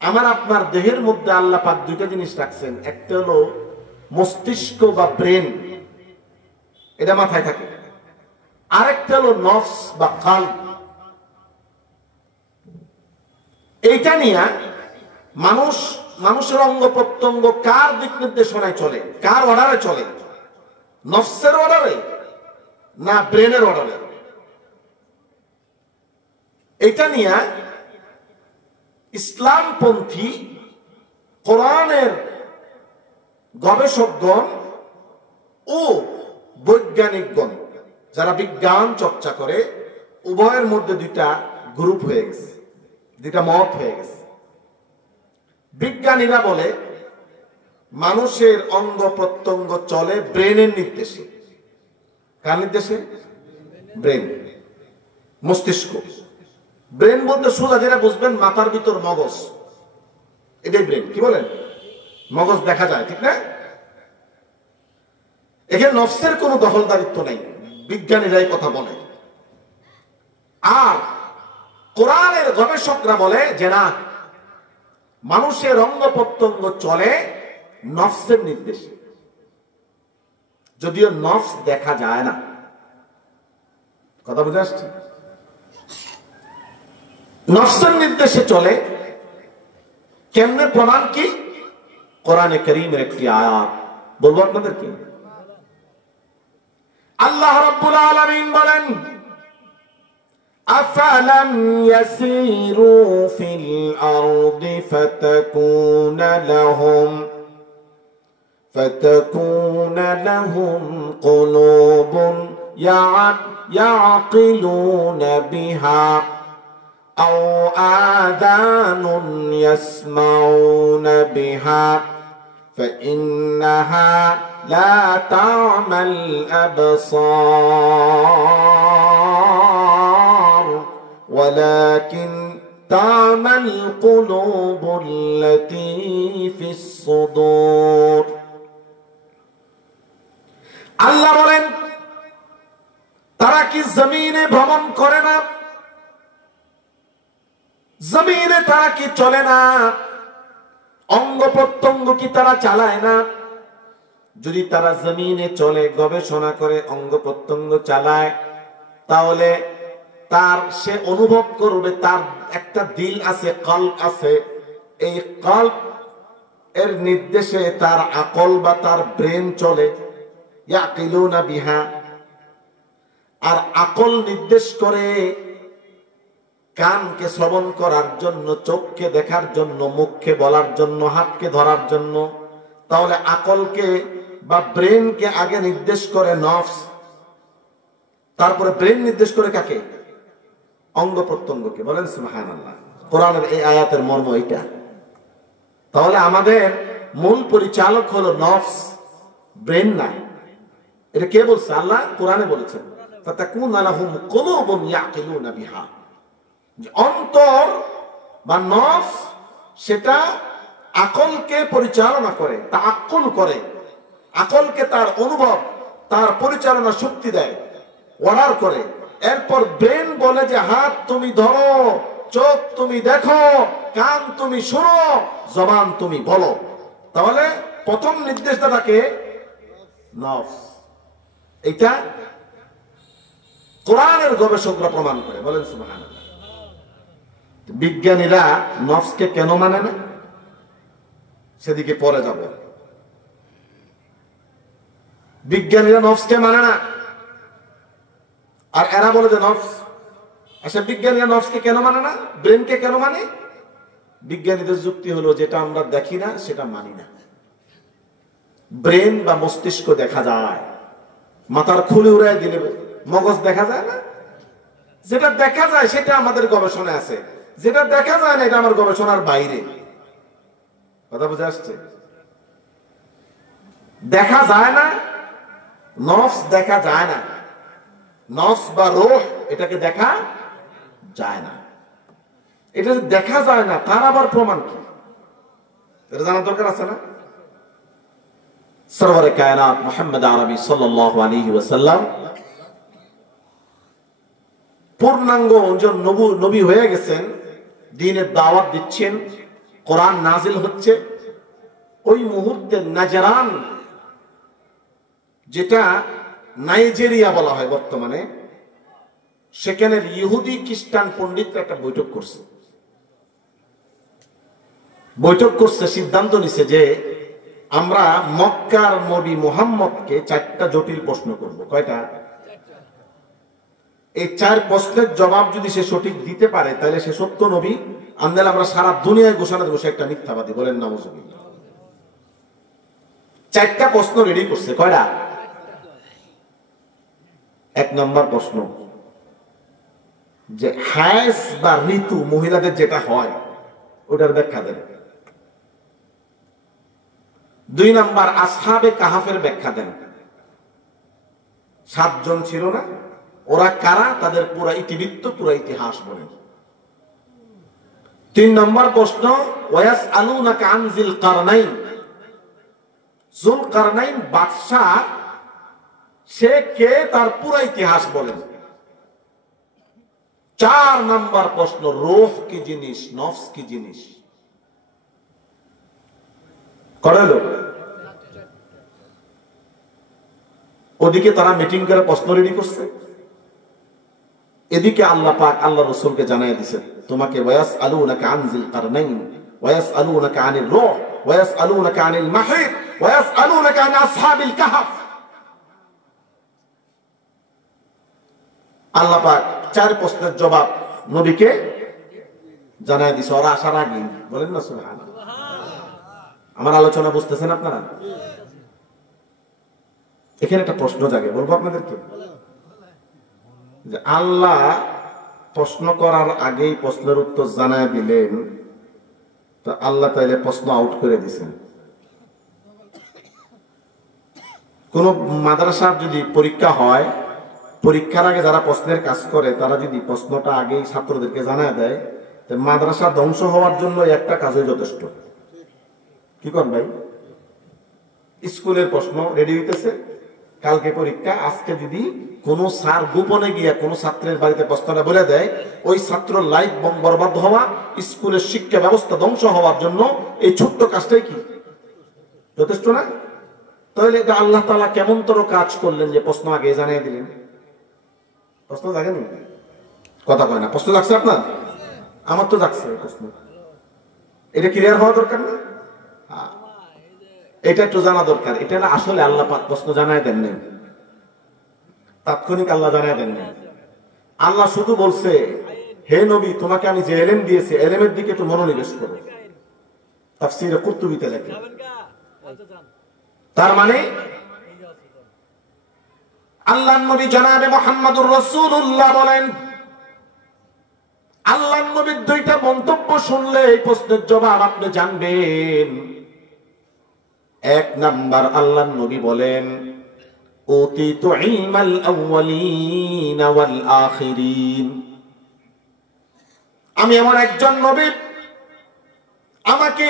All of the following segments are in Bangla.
আমার আপনার দেহের মধ্যে আল্লাহ পাক দুইটা জিনিস রাখছেন, একটা হলো মস্তিষ্ক বা ব্রেন, এটা মাথায় থাকে, আরেকটা হলো নফস বা কাল্ব। এইটা নিয়ে মানুষের অঙ্গ প্রত্যঙ্গ কার দিক নির্দেশনায় চলে, কার অর্ডারে চলে, নফসের অর্ডারে না ব্রেনের অর্ডারে? এটা নিয়ে ইসলামপন্থী কোরআনের গবেষকগণ ও বৈজ্ঞানিকগণ যারা বিজ্ঞান চর্চা করে, উভয়ের মধ্যে দুইটা গ্রুপ হয়ে গেছে, দুইটা মত হয়ে গেছে। বিজ্ঞানীরা বলে মানুষের অঙ্গ প্রত্যঙ্গ চলে ব্রেনের নির্দেশে। কার নির্দেশে? ব্রেন, মস্তিষ্ক। ব্রেন বলতে সোজা যেটা বুঝবেন, মাথার ভিতর মগজ, এটাই ব্রেন। কি বলেন? মগজ দেখা যায়, ঠিক না? এখানে নফসের কোনো দখলদারিত্ব নেই, বিজ্ঞানীরাই কথা বলে। আর কোরআনের গবেষকরা বলে যে না, মানুষের অঙ্গ প্রত্যঙ্গ চলে নফসের নির্দেশে, যদিও নফস দেখা যায় না। কথা বুঝে আসছে? নফসের নির্দেশে চলে কেমনে? প্রমাণ কি? কোরআনে কারীমের একটি আয়াত বলবো আপনাদেরকে। আল্লাহ রাব্বুল আলামিন বলেন, আফালাম ইয়াসিরু ফিল আরদি ফাতাকুনা লাহুম কুলুবুন ইয়াকিলুনা বিহা আও আযানুন ইয়াসমাউনা বিহা فإنها لا تعمى الأبصار ولكن تعمى القلوب التي في الصدور। আল্লাহ বলেন, তারা কি জমিনে ভ্রমণ করে না? জমিনে তারা কি চলে না? অঙ্গ প্রত্যঙ্গ কি তারা চালায় না? যদি তারা জমিনে চলে, গবেষণা করে, অঙ্গ প্রত্যঙ্গ চালায়, তাহলে সে অনুভব করবে তার একটা দিল আছে, কল্ব আছে। এই কল্ব এর নির্দেশে তার আকল বা তার ব্রেন চলে, ইয়াকিলুনা বিহা। আর আকল নির্দেশ করে কানকে শ্রবণ করার জন্য, চোখকে দেখার জন্য, মুখকে বলার জন্য, হাতকে ধরার জন্য। তাহলে আকলকে বা ব্রেনকে আগে নির্দেশ করে নফস, তারপরে ব্রেন নির্দেশ করে কাকে? অঙ্গ প্রত্যঙ্গকে। বলেন সুবহানাল্লাহ। কোরআনের এই আয়াতের মর্ম এটা। তাহলে আমাদের মূল পরিচালক হলো নফস, ব্রেন না। এটা কে বলছে? আল্লাহ কোরআনে বলেছেন, ফাতাকুনা লাহুম কুলুবুন ইয়াকিলুনা বিহা। অন্তর বা নফস সেটা আকলকে পরিচালনা করে, তাআক্কুল করে, আকলকে তার অনুভব, তার পরিচালনা শক্তি দেয়, অর্ডার করে। এরপর ব্রেন বলে যে হাত তুমি ধরো, চোখ তুমি দেখো, কান তুমি শোনো, জবান তুমি বলো। তাহলে প্রথম নির্দেশদাতাকে নফস। এটা কোরআনের গবেষকরা প্রমাণ করে। বলেন সুবহানাল্লাহ। বিজ্ঞানীরা নফসকে কেন মানে না, সেদিকে পরে যাব। বিজ্ঞানীরা নফসকে মানে না, আর এরা বলে যে নফস। আচ্ছা, বিজ্ঞানীরা নফসকে কেন মানে না, ব্রেনকে কেন মানে? বিজ্ঞানীদের যুক্তি হলো, যেটা আমরা দেখি না সেটা মানি না। ব্রেন বা মস্তিষ্ক দেখা যায়, মাথার খুলি উড়াই দিলে মগজ দেখা যায় না? যেটা দেখা যায় সেটা আমাদের গবেষণায় আছে, যেটা দেখা যায় না এটা আমার গবেষণার বাইরে। কথা বুঝে আসছে? দেখা যায় না, নফস দেখা যায় না, নফস বা রূহ এটাকে দেখা যায় না। এটা দেখা যায় না, তার আবার প্রমাণ কি? এটা জানার দরকার আছে না? সরওয়ারে কায়নাত মুহাম্মদ আরবি সাল্লাল্লাহু আলাইহি ওয়াসাল্লাম পূর্ণাঙ্গ নবী হয়ে গেছেন, দ্বীনের দাওয়াত দিচ্ছেন, কোরআন নাজিল হচ্ছে ওই মুহূর্তে নাজরান, যেটা নাইজেরিয়া বলা হয় বর্তমানে, সেখানের ইহুদি খ্রিস্টান পণ্ডিতরা একটা বৈঠক করছে, সিদ্ধান্ত নিছে যে আমরা মক্কার নবী মুহাম্মদকে 4টা জটিল প্রশ্ন করব। কয়টা? এই 4 প্রশ্নের জবাব যদি সে সঠিক দিতে পারে তাহলে সে সত্য নবী, আমদাল আমরা সারা দুনিয়ায় ঘোষণা দেবো সে একটা মিথ্যাবাদী। বলেন নাউজুবিল্লাহ। 4টা প্রশ্ন রেডি করছে। কয়টা? 1 নম্বর প্রশ্ন, যে হায়েস বা ঋতু মহিলাদের যেটা হয় ওটার ব্যাখ্যা দেন। 2 নম্বর, আসহাবে কাহাফের ব্যাখ্যা দেন। 7 জন ছিল না, ওরা কারা, তাদের পুরা ইতিবৃত্ত, পুরা ইতিহাস বলেন। 3 নম্বর প্রশ্ন, ওয়াসআলুনাকা আন যিল কারনাইন, যুল কারনাইন বাদশা, সে কে, তার পুরা ইতিহাস বলেন। 4 নম্বর প্রশ্ন, রূহ কি জিনিস, নফস কি জিনিস। করালো ওদিকে তারা মিটিং করে প্রশ্ন রেডি করছে, এদিকে আল্লাহ পাক আল্লাহ রাসূলকে জানায় দিয়েছে তোমাকে ওয়াসআলুনাকা আন যিল কারনাইন ওয়াসআলুনাকা আনির রূহ ওয়াসআলুনাকা আনিল মাহিদ ওয়াসআলুনাকা আন আসহাবিল কাহফ। আল্লাহ পাক 4 প্রশ্নের জবাব নবীকে জানায় দিয়েছে, ওরা আসার আগে। বলেন না সুবহানাল্লাহ। আমার আলোচনা বুঝতেছেন আপনারা? এখানে একটা প্রশ্ন জাগে, বলবো আপনাদেরকে, যে আল্লাহ প্রশ্ন করার আগেই প্রশ্নের উত্তর জানায় দিলেন, তো আল্লাহ তাইলে প্রশ্ন আউট করে দিছেন। কোন মাদ্রাসার যদি পরীক্ষা হয়, পরীক্ষার আগে যারা প্রশ্নের কাজ করে তারা যদি প্রশ্নটা আগেই ছাত্রদেরকে জানায় দেয়, তো মাদ্রাসা ধ্বংস হওয়ার জন্য একটা কাজই যথেষ্ট। কি করেন ভাই? স্কুলের প্রশ্ন রেডি হইতেছে, কালকে পরীক্ষা, আজকে যদি কোন স্যার গোপনে গিয়া কোন ছাত্রের বাড়িতে প্রশ্নটা বলে দেয়, ওই ছাত্র লাইফ বরবাদ হওয়া, স্কুলের শিক্ষা ব্যবস্থা ধ্বংস হওয়ার জন্য এই ছোট্ট কাজটাই কি যথেষ্ট না? তাহলে এটা আল্লাহ তাআলা কেমন তোর কাজ করলেন যে প্রশ্ন আগে জানিয়ে দিলেন। প্রশ্ন জাগেন? কথা কয় না। প্রশ্ন জাগছে আপনার? আমার তো জাগছে প্রশ্ন। এটা ক্লিয়ার হওয়া দরকার না? এটা একটু জানা দরকার। এটা আসলে আল্লাহ পাক প্রশ্ন জানায় দেন নাই, তাৎক্ষণিক আল্লাহ জানায় দেন নাই। আল্লাহ শুধু বলছে, হে নবী, তোমাকে আমি যে এলেম দিয়েছি এলেমের দিকে একটু মনোনিবেশ করো। তাফসীরে কুরতুবীতে লেখে। তার মানে আল্লাহর নবী জনাবে মুহাম্মদুর রাসূলুল্লাহ বলেন, আল্লাহর নবীর 2টা মন্তব্য শুনলে এই প্রশ্নের জবাব আপনি জানবেন। 1 নাম্বার, আল্লাহর নবী বলেন, উতিতু ইলমাল আউয়ালিন ওয়াল আখিরিন, আমি এমন একজন নবী, আমাকে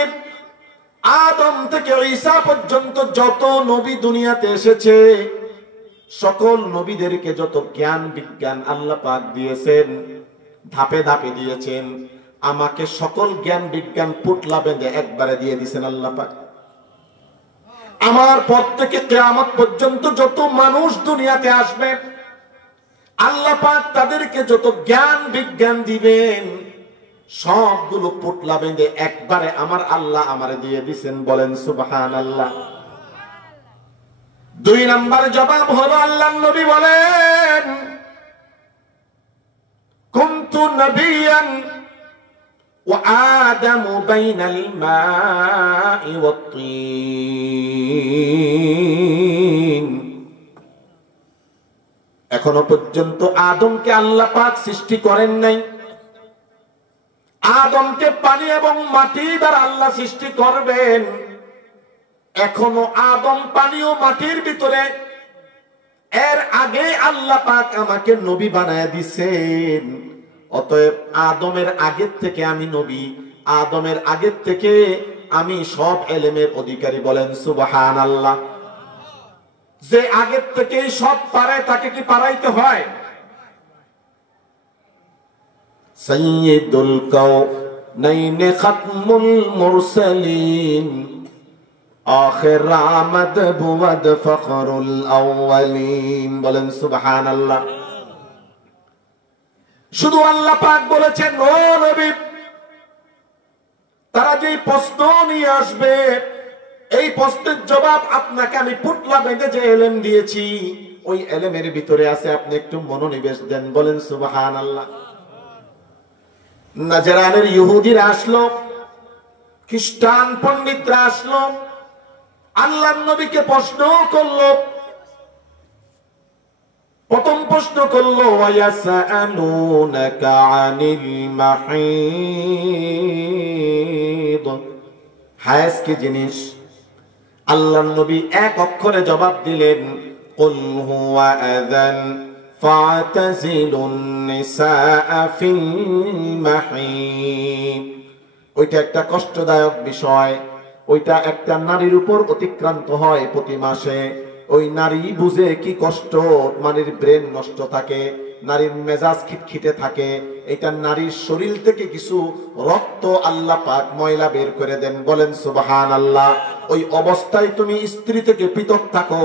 আদম থেকে ঈসা পর্যন্ত যত নবী দুনিয়াতে এসেছে সকল নবীদেরকে যত জ্ঞান বিজ্ঞান আল্লাহ পাক দিয়েছেন, ধাপে ধাপে দিয়েছেন, আমাকে সকল জ্ঞান বিজ্ঞান পুটলা বেঁধে একবারে দিয়ে দিয়েছেন আল্লাহ পাক। আমার পর থেকে কিয়ামত পর্যন্ত যত মানুষ দুনিয়াতে আসবে আল্লাহ পাক তাদেরকে যত জ্ঞান বিজ্ঞান দিবেন সবগুলো পুটলা বেঁধে একবারে আমার আল্লাহ আমারে দিয়ে দিবেন। বলেন সুবহানাল্লাহ। 2 নাম্বার জবাব হলো, আল্লাহর নবী বলেন, কুনতু নবিয়ান ওয়া আদামু বাইনাল মাই ওয়াত তিন। এখনো পর্যন্ত আদমকে আল্লাহ পাক সৃষ্টি করেন নাই, আদমকে পানি এবং মাটি দ্বারা আল্লাহ সৃষ্টি করবেন। এখনো আদম পানি ও মাটির ভিতরে, এর আগে আল্লাহ পাক আমাকে নবী বানায় দিয়েছেন। অতএব আদমের আগের থেকে আমি নবী, আদমের আগের থেকে আমি সব এলেমের অধিকারী। বলেন সুবহানাল্লাহ। যে আগের থেকেই সব পারে তাকে কি পারাইতে হয়? সাইয়্যিদুল नईने खत्मुल मुरसलीन आखिर आमद बुवद फखरुल अव्वलीन। বলেন সুবহানাল্লাহ। শুধু আল্লাহ পাক বলেছেন ও নবী, তারা যে প্রশ্ন নিয়ে আসবে এই প্রশ্নের জবাব আপনাকে আমি পুটলা বেঁধে যে এলেম দিয়েছি ওই এলেমের ভিতরে আছে, আপনি একটু মনোনিবেশ দেন। বলেন সুবহানাল্লাহ। নাজরানের ইহুদিরা আসলো, খ্রিস্টান পণ্ডিতরা আসলো, আল্লাহর নবীকে প্রশ্ন করলো। প্রথম প্রশ্ন করলো ওয়ায়াসআলুনাকা আনিল মাহিদ, হায়েজ কি জিনিস? আল্লাহর নবী এক অক্ষরে জবাব দিলেন কুল হুয়া আযান ফাতাজিলুন নিসা ফিল মাহিদ। ওইটা একটা কষ্টদায়ক বিষয়, ওইটা একটা নারীর উপর অতিক্রান্ত হয় প্রতি মাসে। ওই নারী বুঝে কি কষ্ট, নারীর ব্রেন নষ্ট থাকে, নারীর মেজাজ খিটখিটে থাকে। এটা নারীর শরীর থেকে কিছু রক্ত আল্লাহ পাক ময়লা বের করে দেন। বলেন সুবহানাল্লাহ। ওই অবস্থায় তুমি স্ত্রী থেকে পৃথক থাকো,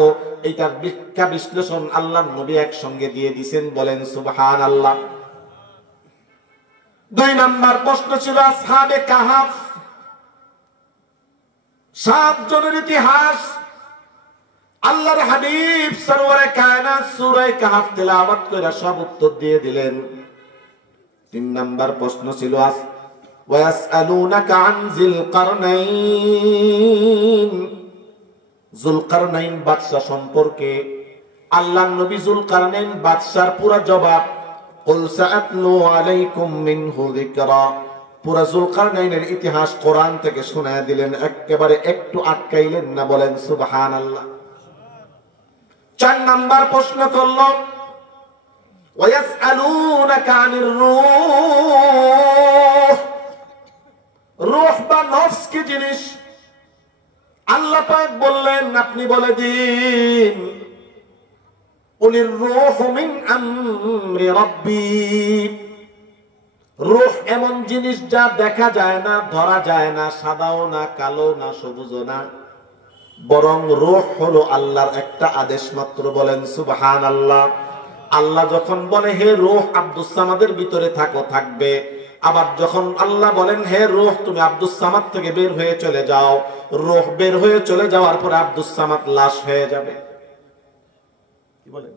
এইটার ব্যাখ্যা বিশ্লেষণ আল্লাহর নবী একসঙ্গে দিয়ে দিয়েছেন। বলেন সুবহানাল্লাহ। 2 নাম্বার প্রশ্ন ছিল আসহাবে কাহাফ, 7 জনের ইতিহাস। আল্লাহর হাবিব সরওয়ারে কায়নাত সূরা কাহাফ তেলাওয়াত করে সব উত্তর দিয়ে দিলেন। 3 নাম্বার প্রশ্ন ছিল ওয়ায়াসআলুনাকা আন যিলকারনাইন, যুলকারনাইন বাদশা সম্পর্কে। আল্লাহর নবী যুলকারনাইন বাদশার পুরো জবাব কুল সাআতলু আলাইকুম মিনহু যিকরা, পুরো যুলকারনাইনের ইতিহাস কোরআন থেকে শোনায় দিলেন, একেবারে একটু আটকাইলেন না। বলেন সুবহানাল্লাহ। 4 নাম্বার প্রশ্ন করলো ওয়ায়াসআলুনাকা আনির রূহ, রূহ বা নফস কি জিনিস? আল্লাহ পাক বললেন আপনি বলে দিন কুলির রূহু মিন আমরি রাব্বি। রূহ এমন জিনিস যা দেখা যায় না, ধরা যায় না, সাদাও না, কালো না, সবুজও না, বরং রূহ হলো আল্লাহর একটা আদেশ মাত্র। বলেন সুবহানাল্লাহ। আল্লাহ যখন বলে হে রূহ আব্দুস সামাদের ভিতরে থাকো, থাকবে। আবার যখন আল্লাহ বলেন হে রূহ তুমি আব্দুস সামাদ থেকে বের হয়ে চলে যাও, রূহ বের হয়ে চলে যাওয়ার পরে আব্দুস সামাদ লাশ হয়ে যাবে। কি বলেন?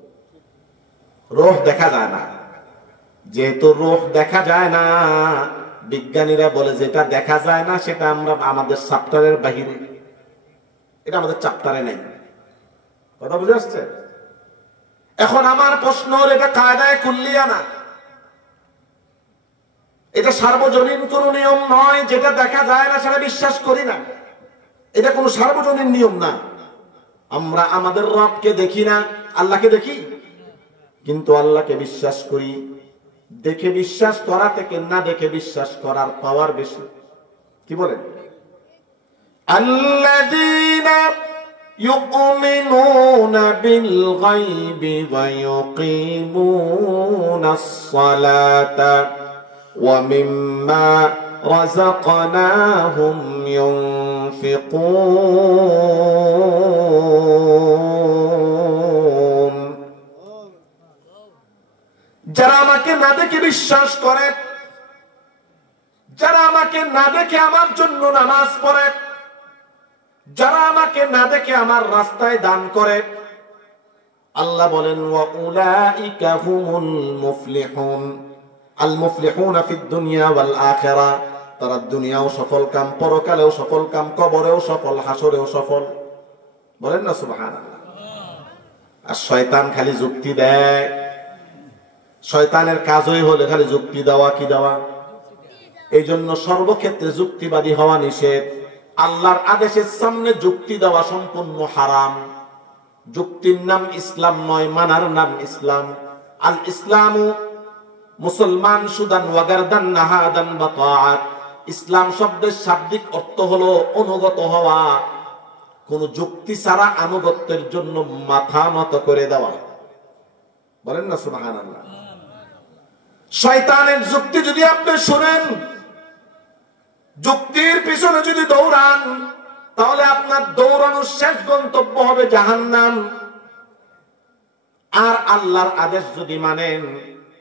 রূহ দেখা যায় না, যেহেতু রূহ দেখা যায় না, বিজ্ঞানীরা বলে যেটা দেখা যায় না সেটা আমরা আমাদের চ্যাপ্টারের বাহিরে, এটা আমাদের চ্যাপ্টারে নেই। কথা বুঝে আসছে? এখন আমার প্রশ্ন, এটা কায়দায়ে কুল্লিয়া না, এটা সার্বজনীন কোন নিয়ম নয়। যেটা দেখা যায় না সেটা বিশ্বাস করি না, এটা কোন সার্বজনীন নিয়ম না। আমরা আমাদের রবকে দেখি না, আল্লাহকে দেখি, কিন্তু আল্লাহকে বিশ্বাস করি। দেখে বিশ্বাস করা থেকে না দেখে বিশ্বাস করার পাওয়ার বেশি। কি বলেন? আল্লাযীনা ইউমিনুনা বিল গায়বি ওয়া ইউকিমুনাস সালাতা ওয়া মিম্মা রাযাকনাহুম ইউনফিকুন। যারা আমাকে না দেখে বিশ্বাস করে, যারা আমাকে না দেখে আমার জন্য নামাজ পড়ে, যারা আমাকে না দেখে আমার রাস্তায় দান করে, আল্লাহ বলেন ওয়া উলাইকা হুমুল মুফলিহুন। আল মুফলিহুনা ফিদ দুনিয়া ওয়াল আখিরা, তারা দুনিয়াও সফল কাম, পরকালেও সফল কাম, কবরেও সফল, হাসরেও সফল। বলেন না সুবহানাল্লাহ। আর শয়তান খালি যুক্তি দেয়, শয়তানের কাজই হলে খালি যুক্তি দেওয়া। কি দেওয়া? এই জন্য সর্বক্ষেত্রে যুক্তিবাদী হওয়া নিষেধ। আল্লাহর আদেশের সামনে যুক্তি দেওয়া সম্পূর্ণ হারাম। যুক্তির নাম ইসলাম নয়, মানার নাম ইসলাম। আল ইসলামু মুসলমান সুদান ওয়াগারদান নাহাদান বা তাআত। ইসলাম শব্দের শাব্দিক অর্থ হলো অনুগত হওয়া, কোন যুক্তি ছাড়া আনুগত্যের জন্য মাথা নত করে দেওয়া। বলেন না সুবহানাল্লাহ। শয়তানের যুক্তি যদি আপনি শুনেন, যুক্তির পিছনে যদি দৌড়ান তাহলে আপনার দৌড়ানোর শেষ গন্তব্য হবে জাহান্নাম। আর আল্লাহর আদেশ যদি মানেন,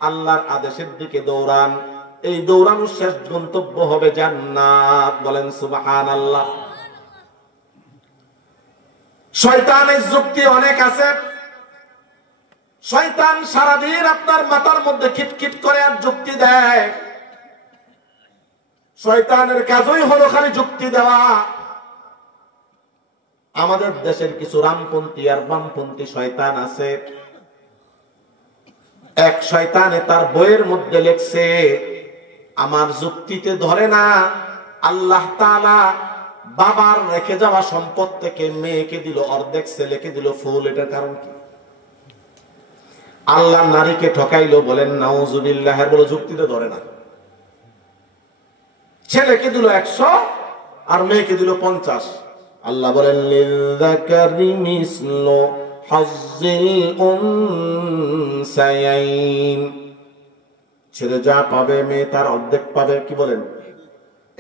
আল্লাহর আদেশের দিকে দৌড়ান, এই দৌড়ানোর শেষ গন্তব্য হবে জান্নাত। বলেন সুবহানাল্লাহ। শয়তানের যুক্তি অনেক আছে। শয়তান সারাদিন আপনার মাথার মধ্যে খিটখিট করে আর যুক্তি দেয়। শয়তানের কাজই হলো খালি যুক্তি দেওয়া। আমাদের দেশের কিছু রামপন্থী আর বামপন্থী শয়তান আছে। এক শয়তানে তার বইয়ের মধ্যে লেখছে, আমার যুক্তিতে ধরে না, আল্লাহ তাআলা বাবার রেখে যাওয়া সম্পদ থেকে মেয়েকে দিল অর্ধেক, ছেলেকে দিল ফুল। এটার কারণ কি? আল্লাহ নারীকে ঠকাইলো, বলেন নাউজুবিল্লাহ। বলে যুক্তিতে ধরে না। ছেলেকে দিল 100 আর মেয়েকে দিল 50। আল্লাহ বলেন লিযাকারি মিসলু হাজ্জিল উনসায়াইন, ছেলে যা পাবে মেয়ে তার অর্ধেক পাবে। কি বলেন?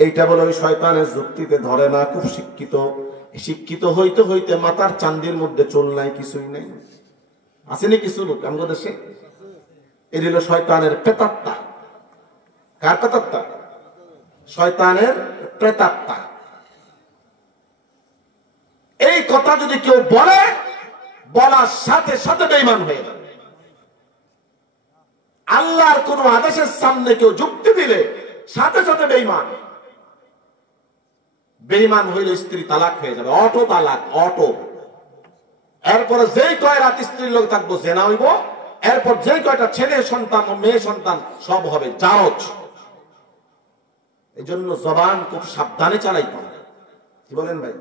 এইটা বলে ওই শয়তানের যুক্তিতে ধরে না। খুব শিক্ষিত, শিক্ষিত হইতে হইতে মাথার চান্দির মধ্যে চুল নাই, কিছুই নেই। আসেনি কিছু লোক আমাদের দেশে? এর হলো শয়তানের প্রেতাত্মা। কার প্রেতাত্মা? শয়তানের প্রেতাত্মা। এই কথা যদি কেউ বলে, বলার সাথে সাথে বেঈমান হয়ে যাবে। আল্লাহর কোন আদেশের সামনে কেউ যুক্তি দিলে সাথে সাথে বেঈমান। বেঈমান হইলে স্ত্রী তালাক হয়ে যাবে, অটো তালাক, অটো। এরপরে যেই কয় রাত স্ত্রীর লোক থাকবো জেনা হইব, এরপর যে কয়টা ছেলে সন্তান ও মেয়ে সন্তান সব হবে জারজ। এই জন্য জবান খুব সাবধানে চালাইতে হবে। কি বলেন ভাই?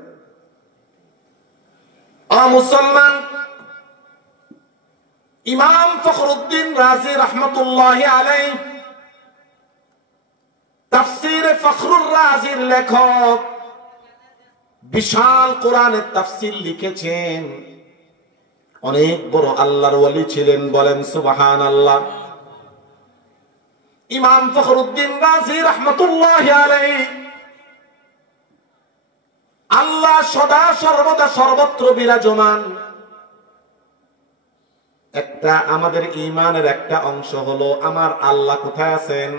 মুসলমান, ইমাম ফখরুদ্দিন রাজি রহমতুল্লাহি আলাইহি তাফসীরে ফখরুর রাজির লেখক, বিশাল কোরআনের তাফসীর লিখেছেন। অনেক বড় আল্লাহর ওয়ালি ছিলেন। বলেন সুবহানাল্লাহ। ইমাম ফখরুদ্দিন রাজি রহমতুল্লাহি আলাইহি আল্লাহ সদা সর্বদা সর্বত্র বিরাজমান। একটা আমাদের ঈমানের একটা অংশ হলো আমার আল্লাহ কোথায় আছেন।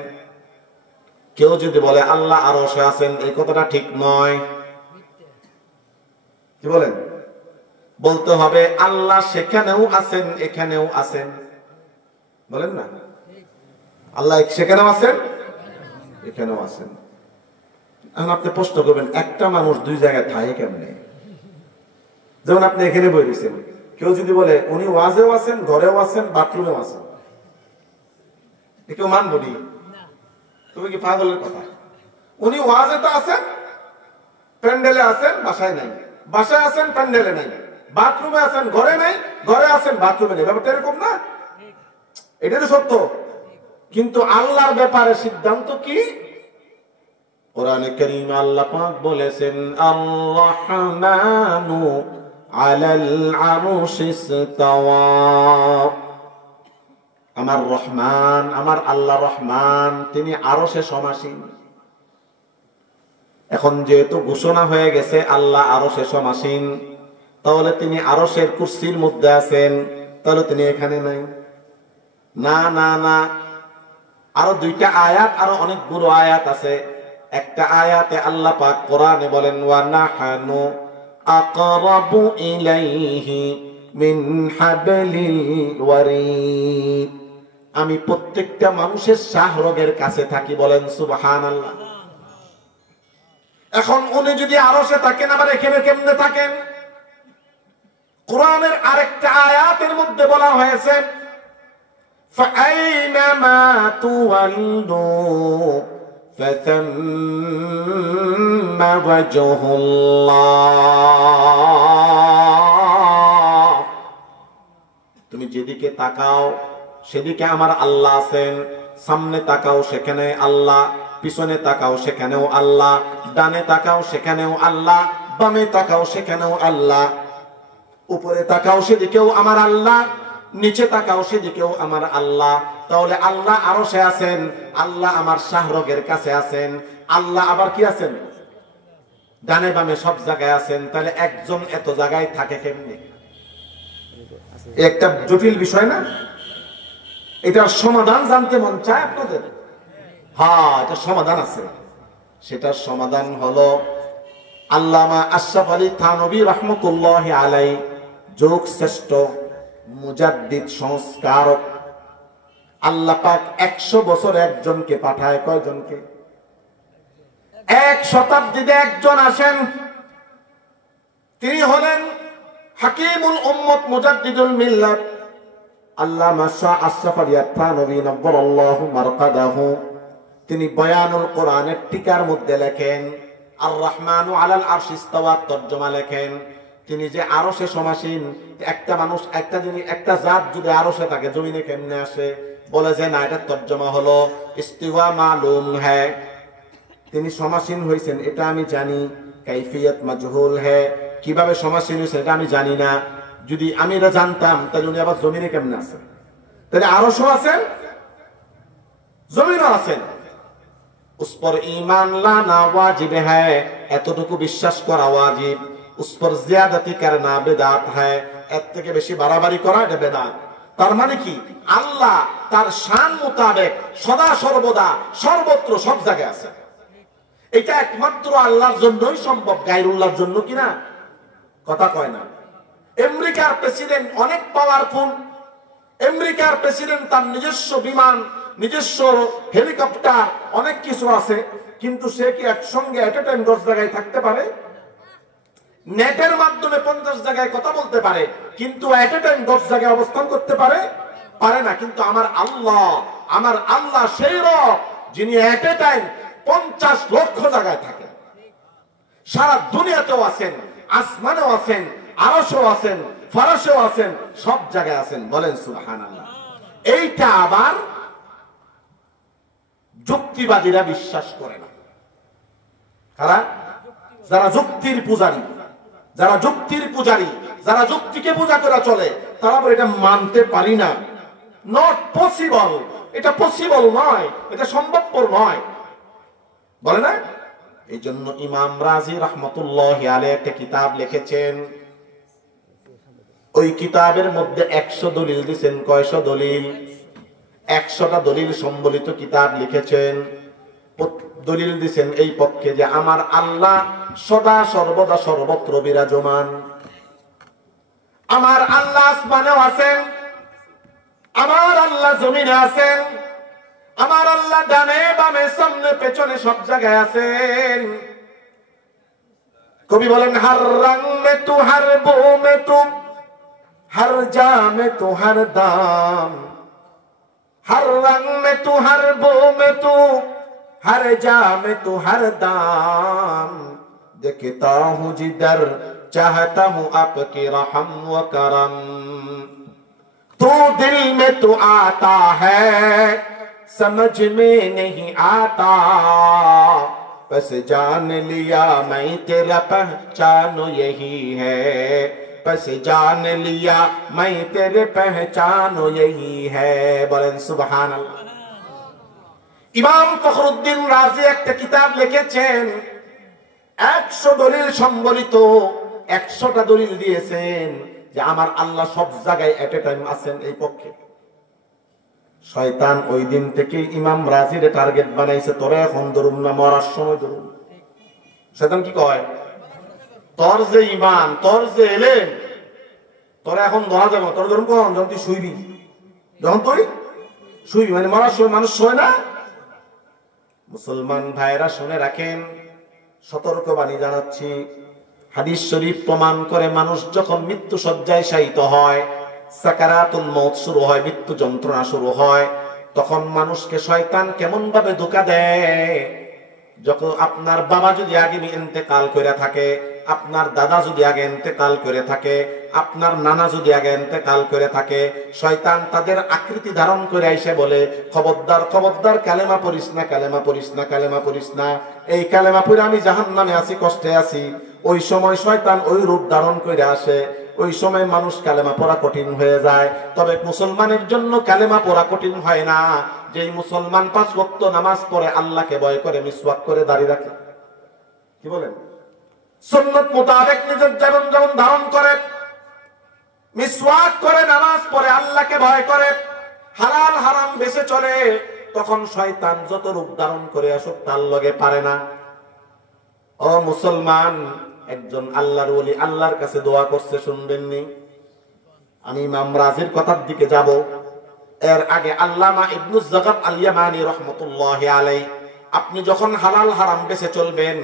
কেউ যদি বলে আল্লাহ আরশে আছেন, এই কথাটা ঠিক নয়। কি বলেন? বলতে হবে আল্লাহ সেখানেও আছেন, এখানেও আছেন। বলেন না? আল্লাহ সেখানেও আছেন, এখানেও আছেন। এখন আপনি প্রশ্ন করবেন, একটা মানুষ দুই জায়গায় থাকে কেমনে? যেমন আপনি এখানে বই দিচ্ছেন, কেউ যদি বলে উনি ওয়াজেও আছেন, ঘরেও আছেন, বাথরুমেও আছেন, কেউ মানব নি? তুমি কি পাগলের কথা? উনি ওয়াজে তো আছেন, প্যান্ডেলে আছেন, বাসায় নাই, বাসায় আছেন, প্যান্ডেলে নাই, বাথরুমে আছেন, ঘরে নাই, ঘরে আছেন, বাথরুমে নেই। ব্যাপারটা এরকম না? এটা তো সত্য। কিন্তু আল্লাহর ব্যাপারে সিদ্ধান্ত কি? কোরআনে কারীমে আল্লাহ পাক বলেছেন আর-রাহমানু আলাল আরশি ইসতাওয়া। আমার রহমান, আমার আল্লাহ রহমান, তিনি আরশে সমাসীন। এখন যেহেতু ঘোষণা হয়ে গেছে আল্লাহ আরশে সমাসীন, তাহলে তিনি আরশের কুরসির মধ্যে আছেন, তাহলে তিনি এখানে নাই? না না না। আরো দুইটা আয়াত, আরো অনেক বড় আয়াত আছে। একটা আয়াতে আল্লাহ পাক কোরআনে বলেন ওয়া নাহানু আকরাবু ইলাইহি মিন হাবলিল ওয়ারিদ, আমি প্রত্যেকটা মানুষের শাহরগের কাছে থাকি। বলেন সুবহানাল্লাহ। এখন উনি যদি আরশে থাকেন, আবার এখানে কেমনে থাকেন? কোরআনের আরেকটা আয়াতের মধ্যে বলা হয়েছে فأينما تولوا فثم وجه الله, তুমি যেদিকে তাকাও সেদিকে আমার আল্লাহ আছেন। সামনে তাকাও সেখানে আল্লাহ, পিছনে তাকাও সেখানেও আল্লাহ, ডানে তাকাও সেখানেও আল্লাহ, বামে তাকাও সেখানেও আল্লাহ, উপরে তাকাও সেদিকেও আমার আল্লাহ, নিচে তাকাও সেদিকেও আমার আল্লাহ। তাহলে আল্লাহ আরশে আছেন, আল্লাহ আমার শাহরগের কাছে আছেন। আল্লাহ আবার কি আছেন? ডানে বামে সব জায়গায় আছেন। তাহলে একজন এত জায়গায় থাকে কেমনে? একটা জটিল বিষয় না? এটার সমাধান জানতে মন চায় আপনাদের? হ্যাঁ, এটা সমাধান আছে। সেটার সমাধান হলো আল্লামা আশরাফ আলী থানভী রাহমাতুল্লাহি আলাইহি, যুগ শ্রেষ্ঠ মুজাদ্দিদ, সংস্কারক। আল্লাহ পাক 100 বছর একজনকে পাঠায়। কয়জনকে? 1 শতাব্দীতে একজন আসেন, তিনি হলেন হাকিমুল উম্মত মুজাদ্দিদুল মিল্লাত আল্লামা শাহ আশরাফ আলী থানভী নব্বরাল্লাহু মারকাদাহু। তিনি বয়ানুল কোরআনের টিকার মধ্যে লেখেন, আর রহমানু আলাল আরশি ইস্তাওয়া, তর্জমা লেখেন তিনি যে আরশে সমাসীন। একটা মানুষ, একটা জিনিস, একটা জাত যদি আরশে থাকে, জমিনে কেমনে আসে? বলে যে না, এটা তর্জমা হলো ইস্তিওয়া মালুম হ্যায়, তিনি সমাসীন হয়েছেন এটা আমি জানি, কাইফিয়ত মাজহুল হ্যায়, কিভাবে সমাসীন হয়েছে এটা আমি জানি না। যদি আমি এটা জানতাম তাহলে উনি আবার জমিনে কেমনে আছেন? তাহলে আরশও আছেন, জমিনও আছেন। उस पर ईमान लाना वाजिब है, এতটুকু বিশ্বাস করা ওয়াজিব। उस पर ज्यादती करना बिदात है, এর থেকে বেশি বাড়াবাড়ি করা এটা বিদআত। তার মানে কি? আল্লাহ তার শান মোতাবেক সদা সর্বদা সর্বত্র সব জায়গায় আছে। এটা একমাত্র আল্লাহর জন্যই সম্ভব, গায়রুল্লাহর জন্য কি না? কথা কয় না। আমেরিকার প্রেসিডেন্ট অনেক পাওয়ারফুল, আমেরিকার প্রেসিডেন্ট তার নিজস্ব বিমান, নিজস্ব হেলিকপ্টার, অনেক কিছু আছে, কিন্তু সে কি একসঙ্গে এট এ টাইম 10 জায়গায় থাকতে পারে? নেটের মাধ্যমে 50 জায়গায় কথা বলতে পারে, কিন্তু এট এ টাইম 10 জায়গায় অবস্থান করতে পারে? পারে না। কিন্তু আমার আল্লাহ সেই রব যিনি এট এ টাইম 50 লক্ষ জায়গায় থাকেন। সারা দুনিয়াতেও আছেন, আসমানেও আছেন, আরশেও আছেন, ফরশেও আছেন, সব জায়গায় আছেন। বলেন সুবহানাল্লাহ। এইটা আবার যুক্তিবাদীরা বিশ্বাস করে না। কারা? যারা যুক্তির পূজারী, যারা যুক্তির পূজারী, যারা যুক্তিকে পূজা করে চলে, তারা বলে এটা মানতে পারি না, নট পসিবল, এটা পসিবল নয়, এটা সম্ভবপর নয়, বলে না? এই জন্য ইমাম রাজি রাহমাতুল্লাহি আলাইহি একটা কিতাব লিখেছেন। ওই কিতাবের মধ্যে 100 দলিল দিয়েছেন। কয়শো দলিল? 100টা দলিল সম্বলিত কিতাব লিখেছেন। দলিল দিয়েছেন এই পক্ষে যে আমার আল্লাহ সদা সর্বদা সর্বত্র বিরাজমান। আমার আল্লাহ আসমানেও আছেন, আমার আল্লাহ জমিনে আছেন, আমার আল্লাহ ডানে বামে সামনে পেছনে সব জায়গায় আছেন। কবি বলেন, হর রং মে তু, হর বো মে তু, হর জা মে তু, হর দাম, हर रंग में तू, हर बो में तू, हर जा में तू, हर दाम, देखता हूँ जिधर चाहता हूँ आपकी रहम व करम। तू दिल में तू आता है, समझ में नहीं आता, बस जान लिया मैं तेरा पहचानो यही है, बस जान लिया मैं तेरे पहचानो यही है। बोलें सुबहानाल्लाह। ইমাম ফখরুদ্দিন রাজি একটা কিতাব লিখেছেন, 100 দলিল সম্বলিত, 100টা দলিল দিয়েছেন যে আমার আল্লাহ সব জায়গায় এট এ টাইম আছেন। এই পক্ষে শয়তান ওই দিন থেকে ইমাম রাজির টার্গেট বানাইছে, তোরা এখন ধরুন না, মরার সময় ধরুন। শয়তান কি কয়? তোর যে ইমান, তোর যে এলেম, তোরা এখন ধরা যাবে, তোর ধরুন কখন? যখন তুই শুইবি, যখন তুই শুইবি, মানে মরার সময় মানুষ শোয় না। মুসলমান ভাইরা শুনে রাখেন, সতর্কবাণী জানাচ্ছি। হাদিস শরীফ প্রমাণ করে মানুষ যখন মৃত্যু শয্যায় শায়িত হয়, সাকারাতুল মউত শুরু হয়, মৃত্যু যন্ত্রণা শুরু হয়, তখন মানুষকে শয়তান কেমন ভাবে ধোঁকা দেয়। যখন আপনার বাবা যদি আগে ইন্তেকাল করে থাকে, আপনার দাদা যদি আগে ইন্তেকাল করে থাকে, আপনার নানা যদি আগে ইন্তেকাল করে থাকে, শয়তান তাদের আকৃতি ধারণ করে এসে বলে, খবরদার খবরদার, কালেমা পড়িস না, কালেমা পড়িস না, কালেমা পড়িস না, এই কালেমা পড়ে আমি জাহান্নামে আছি, কষ্টে আছি। ওই সময় শয়তান ওই রূপ ধারণ করে আসে, ওই সময় মানুষ কালেমা পড়া কঠিন হয়ে যায়। তবে মুসলমানের জন্য কালেমা পড়া কঠিন হয় না। যেই মুসলমান 5 ওয়াক্ত নামাজ পড়ে, আল্লাহকে ভয় করে, মিসওয়াক করে, দাড়ি রাখে, কি বলেন, সুন্নাত মোতাবেক নিজের জীবন যেমন ধারণ করে, মিসওয়াক করে, নামাজ পড়ে, আল্লাহকে ভয় করে, হালাল হারাম বেঁচে চলে, তখন শয়তান যত রূপ ধারণ করে আসুক তার লগে পারে না। ও মুসলমান, একজন আল্লাহর ওলি আল্লাহর কাছে দোয়া করছে, শুনবেননি? আমি ইমাম রাজির কথার দিকে যাব। এর আগে আল্লামা ইবনুজ জাকাত আল ইয়ামানি রাহমাতুল্লাহি আলাইহি, আপনি যখন হালাল হারাম বেঁচে চলবেন,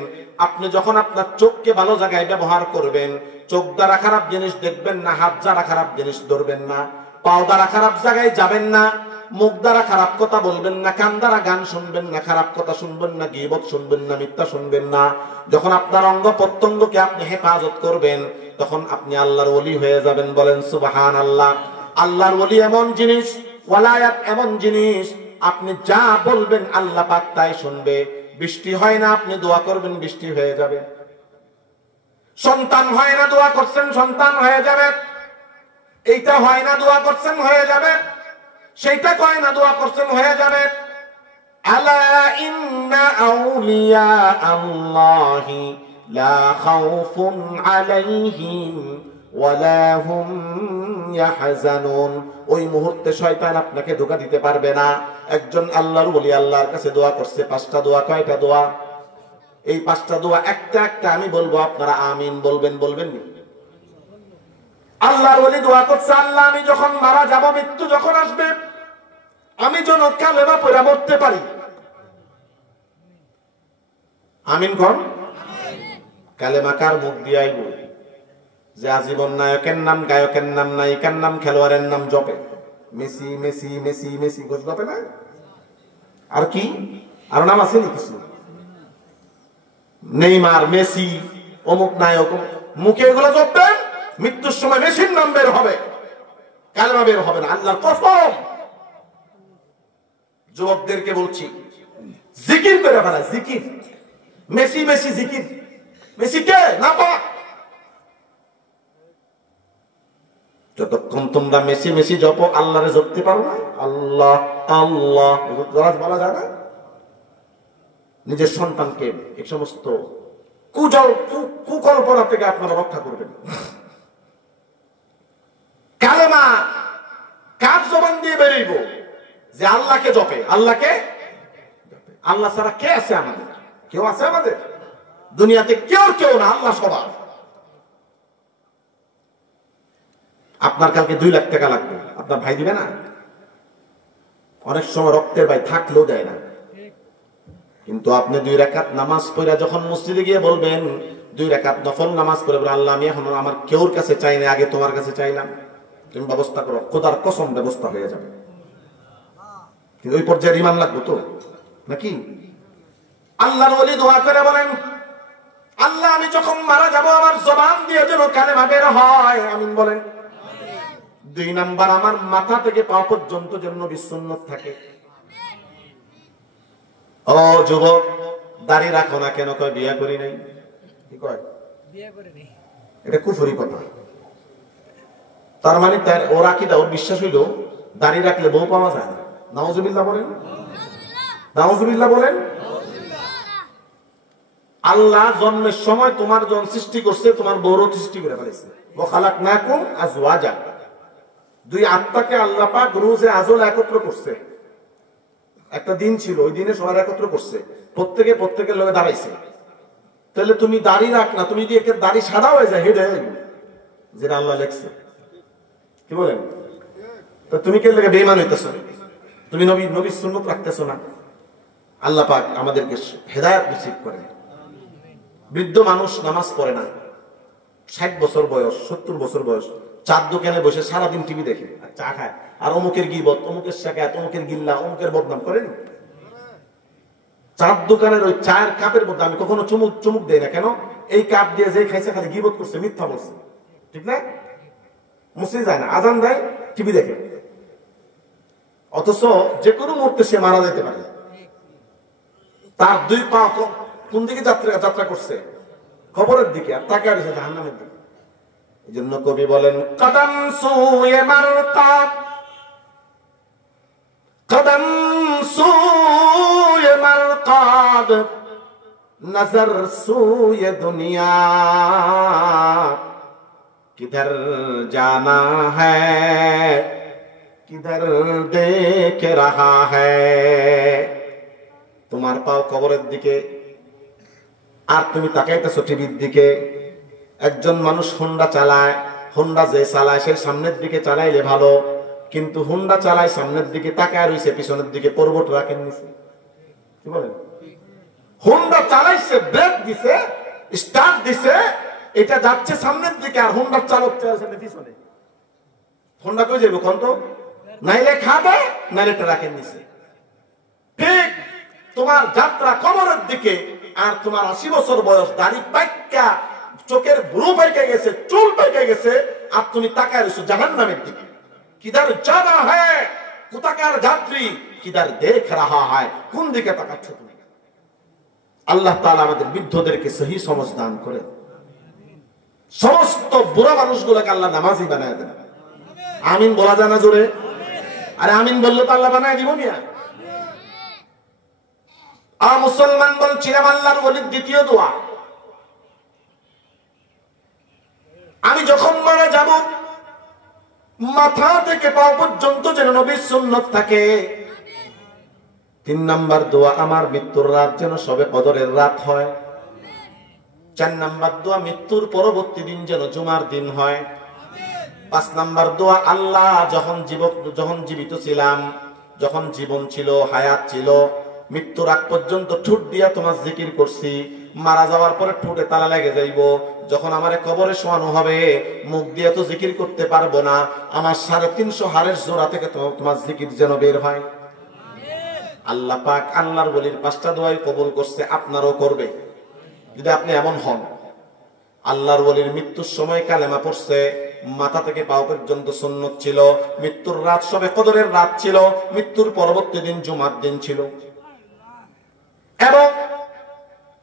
আপনি যখন আপনার চোখকে ভালো জায়গায় ব্যবহার করবেন, চোখ দ্বারা খারাপ জিনিস দেখবেন না, হাত দ্বারা খারাপ জিনিস ধরবেন না, পাও দ্বারা খারাপ জায়গায় যাবেন না, মুখ দ্বারা খারাপ কথা বলবেন না, কান দ্বারা গান শুনবেন না, খারাপ কথা শুনবেন না, গীবত শুনবেন না, মিথ্যা শুনবেন না। যখন আপনার অঙ্গ প্রত্যঙ্গকে আপনি হেফাজত করবেন, তখন আপনি আল্লাহর ওলি হয়ে যাবেন। বলেন সুবহানাল্লাহ। আল্লাহর ওলি এমন জিনিস, ওয়ালায়াত এমন জিনিস, আপনি যা বলবেন আল্লাহ পাক তাই শুনবে। বৃষ্টি হয় না, আপনি দোয়া করবেন, বৃষ্টি হয়ে যাবে। সন্তান হয় না, দোয়া করছেন, সন্তান হয়ে যাবে। এইটা হয় না, দোয়া করছেন, হয়ে যাবে। সেইটা কয় না, দোয়া করছেন, হয়ে যাবে। আলা ইন্না আউলিয়া আল্লাহি লা খাউফুন আলাইহিম ওয়ালা হুম ইয়াহজানুন। ওই মুহূর্তে শয়তান আপনাকে ধোঁকা দিতে পারবে না। একজন আল্লাহর ওলি আল্লাহর কাছে দোয়া করছে, 5টা দোয়া। কয়টা দোয়া? এই 5টা দোয়া একটা একটা আমি বলবো, আপনারা আমিন বলবেন। বলবেন না? আল্লাহর ওলি দোয়া করছে, আল্লাহ আমি যখন মারা যাব, মৃত্যু যখন আসবে, আমি যেন কালেমা পড়ে মরতে পারি। আমিন কোন? কালেমা কার মুখ দিয়ে আইব? যে আজীবন নায়কের নাম, গায়কের নাম, নায়িকার নাম, খেলোয়াড়ের নাম জপে, মেসি মেসি মেসি মেসি জপে না? আর কি আর নাম আছে নি? কিছু নেইমার, মেসি, অমুক নায়ক, মুখে এগুলো জপবেন, মৃত্যুর সময় মেসির নাম বের হবে, কালেমা বের হবে না। আল্লাহর কসম। যুবকদেরকে বলছি, জিকির করে ফেলা, জিকির। মেসি মেসি জিকির। মেসি কে? না পাক। যতক্ষণ তোমরা মেসি মেসি জপ, আল্লাহরে জপতে পারো না। আল্লাহ আল্লাহ বলা যায় না। নিজের সন্তানকে এই সমস্ত কুকল্পনা থেকে আপনারা রক্ষা করবেন। কালেমা কার জবান দিয়ে বেরোইব? যে আল্লাহকে জপে। আল্লাহকে, আল্লাহ ছাড়া কে আছে আমাদের? কেউ আছে আমাদের দুনিয়াতে? কেউ না, আল্লাহ সবার। আপনার কালকে 2 লাখ টাকা লাগবে, আপনার ভাই দিবে না? অনেক সময় রক্তের ভাই থাকলেও দেয় না। কিন্তু আপনি 2 রাকাত নামাজ পড়ে যখন মসজিদে গিয়ে বলবেন, 2 রাকাত নফল নামাজ পড়ে, আল্লাহ আমি এখন আমার কেউর কাছে চাই না, আগে তোমার কাছে চাইলাম, তুমি ব্যবস্থা করো, খোদার কসম ব্যবস্থা হয়ে যাবে। কিন্তু ওই পর্যায়ে ইমান লাগবে তো নাকি? আল্লাহর ওলি দোয়া করে বলেন, আল্লাহ আমি যখন মারা যাব, আমার জবান দিয়ে যেন কালেমা বের হয়। আমিন বলেন। 2 নাম্বার, আমার মাথা থেকে পা পর্যন্ত যেন নবীর সুন্নাত থাকে। ও যুবক, দাড়ি রাখো না কেন? কয় বিয়ে করি নাই। কি কয়? বিয়ে করি নাই। এটা কুফরি কথা। তার মানে ওর আকীদা, ওর বিশ্বাস হইল দাড়ি রাখলে বউ পাওয়া যায় না। নাউজুবিল্লাহ বলেন, নাউজুবিল্লাহ বলেন। আল্লাহ জন্মের সময় তোমার যখন সৃষ্টি করছে, তোমার বউরও সৃষ্টি করে ফেলেছে। ওয়া খালাকনাকুম আজওয়াজা। 2 আত্মাকে আল্লাহ পাক রোজে আজল একত্র করছে। একটা দিন ছিল, ওই দিনে সবাই একত্র করছে, প্রত্যেকের লগে দাঁড়াইছে। তাহলে তুমি দাড়ি রাখ না, তুমি যদি একটা দাড়ি সাদা হয়ে যায়, হেডে যেটা আল্লাহ লেখছে, কি বলেন? তো তুমি কে লেগে বেঈমান হইতেছো? তুমি নবীর সুন্নাত রাখতেছো না। আল্লাহ পাক আমাদেরকে হেদায়েত নসিব করেন। বৃদ্ধ মানুষ নামাজ পড়ে না, 60 বছর বয়স, 70 বছর বয়স, চার দোকানে বসে সারাদিন টিভি দেখে আর চা খায়, আর অমুকের গীবত, অমুকের শাকায়াত, অমুকের গিল্লা, অমুকের বদনাম করেন। চার দোকানের ওই চায়ের কাপের মধ্যে আমি কখনো চুমুক দেই না। কেন? এই কাপ দিয়ে যে খাইছে খালি গীবত করছে, মিথ্যা বলছে, ঠিক না? মুসলিম যায় না, আজান দেয়, টিভি দেখে। অথচ যে কোনো মুহূর্তে সে মারা যেতে পারে। তার 2 পা কোন দিকে যাত্রা করছে? কবরের দিকে, আর তাকে আর জাহান্নামের দিকে। এজন্য কবি বলেন কদম সুয়ে মারকাব, কদম সুয়ে মারকাব, নজর সুয়ে দুনিয়া, কিধর জানা হ্যায় কিধর দেখ রাহা হ্যায়। তোমার পাও কবরের দিকে আর তুমি তাকাইতেছো টিভির দিকে। একজন মানুষ হোন্ডা চালায়, হোন্ডা যে চালায় সে সামনের দিকে চালাইলে ভালো, কিন্তু হোন্ডা চালায় সামনের দিকে তাকায় রইছে, পিছনের দিকে পর্বত রাখেন নিছে। কি বলেন? হোন্ডা চালাইছে, ব্রেক দিছে, স্টার্ট দিছে, এটা যাচ্ছে সামনের দিকে, আর হোন্ডার চালক চালাচ্ছে পিছনে। হোন্ডা কই যাবে কোন তো? নাইলে খাবে নাইলে রাখেন নিছে। ঠিক তোমার যাত্রা কবরের দিকে, আর তোমার 80 বছর বয়স, দাড়ি পাইকা, চোখের ভ্রু পাইকে গেছে, চুল পাইকে গেছে, আর তুমি তাকায় রইছো জাহান্নামের দিকে। কিদার জানা হ্যায়, কোথাকার যাত্রী, কিদার দেখ রাহা হয়, কোন দিকে তাকাচ্ছ তুমি? আল্লাহ তাআলা আমাদের বৃদ্ধদেরকে সহি সমঝ দান করে, সমস্ত বুড়া মানুষগুলোকে আল্লাহ নামাজি বানায় দেন। আমিন বলা যায় না জোরে? আরে আমিন বললে তো আল্লাহ বানায় দিব মিয়া। আর মুসলমান বলছিলাম আল্লাহর ওলির দ্বিতীয় দোয়া, আমি যখন মারা যাব মাথা থেকে পা পর্যন্ত যেন নবীর সুন্নাত থাকে। 3 নাম্বার দোয়া, আমার মৃত্যুর রাত যেন সবে কদরের রাত হয়। 4 নাম্বার দোয়া, মৃত্যুর পরবর্তী দিন যেন জুমার দিন হয়। 5 নাম্বার দোয়া, আল্লাহ যখন জীবিত ছিলাম, যখন জীবন ছিল, হায়াত ছিল, মৃত্যুর আগ পর্যন্ত ঠোঁট দিয়া তোমার জিকির করছি, মারা যাওয়ার পরে ঠোঁটে তালা লেগে যাইব, যখন আমারে কবরে শোয়ানো হবে মুখ দিয়ে তো জিকির করতে পারবো না, আমার 350 হাড়ের জোড়া থেকে তোমার জিকির যেন বের হয়। আল্লাহ পাক আল্লাহর ওলির 5টা দোয়াই কবুল করছে, আপনারও করবে যদি আপনি এমন হন। আল্লাহর ওলির মৃত্যুর সময় কালেমা পড়ছে, মাথা থেকে পা পর্যন্ত সুন্নত ছিল, মৃত্যুর রাত সবে কদরের রাত ছিল, মৃত্যুর পরবর্তী দিন জুমার দিন ছিল। এবং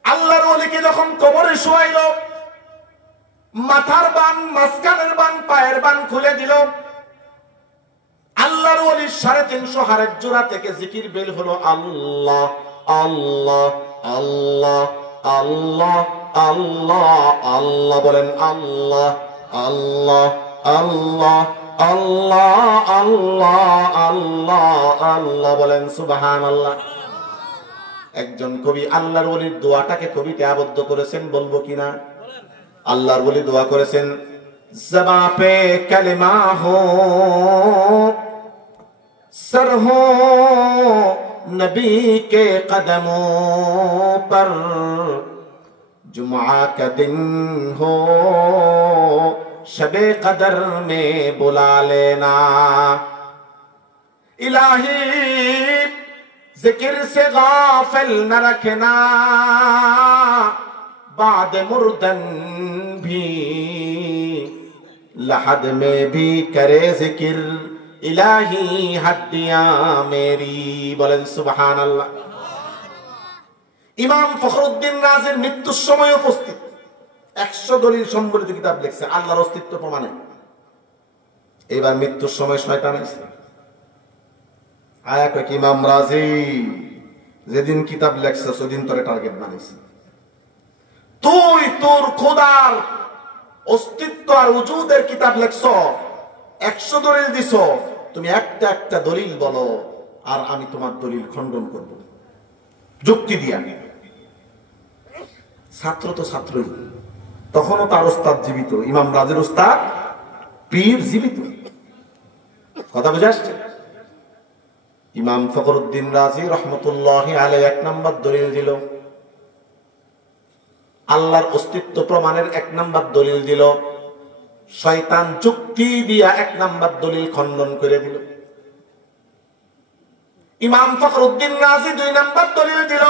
আল্লাহর ওলিকে যখন কবরে শোয়াইল, মাথার বান, মাঝখানের বান, পায়ের বান খুলে দিল, আল্লাহর ওলির 350 হাড়ের জোড়া থেকে জিকির বের হলো, আল্লাহ আল্লাহ আল্লাহ আল্লাহ আল্লাহ আল্লাহ। বলেন আল্লাহ আল্লাহ আল্লাহ আল্লাহ আল্লাহ আল্লাহ আল্লাহ। বলেন সুবহানাল্লাহ। একজন কবি আল্লাহর ওলির দোয়াটাকে কবিতে আবদ্ধ করেছেন, বলবো কিনা? আল্লাহর ওলি দোয়া করেছেন, জবা পে কালিমা হো সর হো নবী কে কদমোं पर, जुमा का दिन हो शबे कदर में बुला लेना, इलाही जिक्र से गाफिल न रखना, बाद मुर्दन भी लहद में भी करे जिक्र, इलाही हड्डियां मेरी। बोलें सुबहानाल्लाह। ইমাম ফখরুদ্দিন রাজির মৃত্যুর সময় উপস্থিত, 100 দলিল সম্বলিত কিতাব লিখছে আল্লাহর অস্তিত্ব প্রমাণে। এবার মৃত্যুর সময় শয়তান এসে আয়া কয় কি, ইমাম রাজি যেদিন কিতাব লেখছে সেদিন তোরে টার্গেট বানাইছে, তুই তোর খোদার অস্তিত্ব আর উজুদের কিতাব লেখছ, 100 দলিল দিছ, তুমি একটা একটা দলিল বলো আর আমি তোমার দলিল খণ্ডন করব যুক্তি দিয়া। ছাত্র তো ছাত্রই, তখনও তার ওস্তাদ জীবিত, ইমাম রাজের ওস্তাদ পীর জীবিত। কথা বুঝে আসছে? ইমাম ফখরুদ্দিন রাজি রহমতুল্লাহি আলাইহি 1 নম্বর দলিল দিল, আল্লাহর অস্তিত্ব প্রমাণের 1 নম্বর দলিল দিল, শয়তান যুক্তি দিয়া 1 নম্বর দলিল খণ্ডন করে দিল। ইমাম ফখরুদ্দিন রাজি 2 নম্বর দলিল দিল,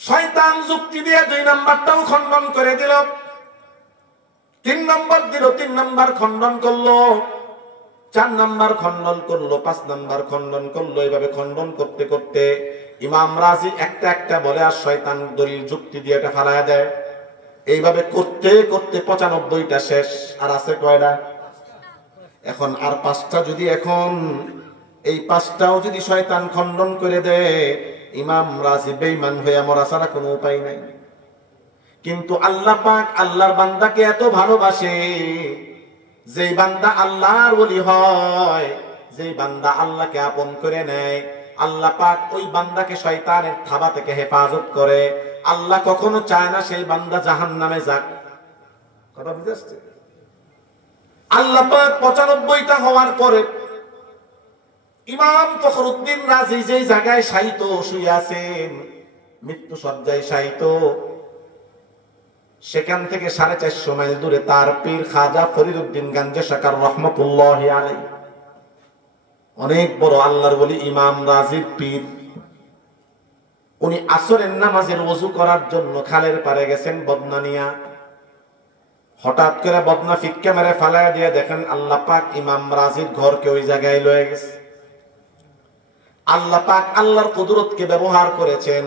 শয়তান যুক্তি দিয়ে 2 নম্বরটাও খণ্ডন করে দিল। 3 নম্বর দিল, 3 নম্বর খণ্ডন করলো, 4 নম্বর খণ্ডন করলো, 5 নম্বর খণ্ডন করলো। এইভাবে খণ্ডন করতে করতে ইমাম রাজি একটা একটা বলে আর শয়তান দলিল যুক্তি দিয়ে এটা ফালায়া দেয়। এইভাবে করতে করতে 95টা শেষ, আর আছে কয়টা? এখন আর 5টা যদি এখন এই 5টাও যদি শয়তান খণ্ডন করে দেয়, ইমাম রাজি বেঈমান হয়ে মরা ছাড়া কোনো উপায় নাই। কিন্তু আল্লাহ পাক আল্লাহর বান্দাকে এত ভালোবাসে, যেই বান্দা আল্লাহর ওলি হয়, যেই বান্দা আল্লাহকে আপন করে নেয়, আল্লাহ পাক ওই বান্দাকে শয়তানের থাবা থেকে হেফাজত করে। আল্লাহ কখনো চায় না সেই বান্দা জাহান্নামে যাক। কথা বুঝতে আসছে? আল্লাহ পাক 95টা হওয়ার পরে ইমাম ফখরুদ্দিন রাজি যেই জায়গায় শায়িত শুয়ে আছেন, মৃত্যু শয্যায় শায়িত, সেখান থেকে 450 মাইল দূরে তার পীর খাজা ফরিদউদ্দিন গঞ্জে শাকার রহমাতুল্লাহি আলাইহি, অনেক বড় আল্লাহর ওলি ইমাম রাজির পীর। উনি আসরের নামাজের ওযু করার জন্য খালের পাড়ে গেছেন বদনা নিয়া। হঠাৎ করে বদনা ফিক্কা মেরে ফালায়া দিয়ে দেখেন আল্লাহ পাক ইমাম রাজির ঘরকে ওই জায়গায় লয়ে গেছে। আল্লাহ পাক আল্লাহর কুদরতকে ব্যবহার করেছেন।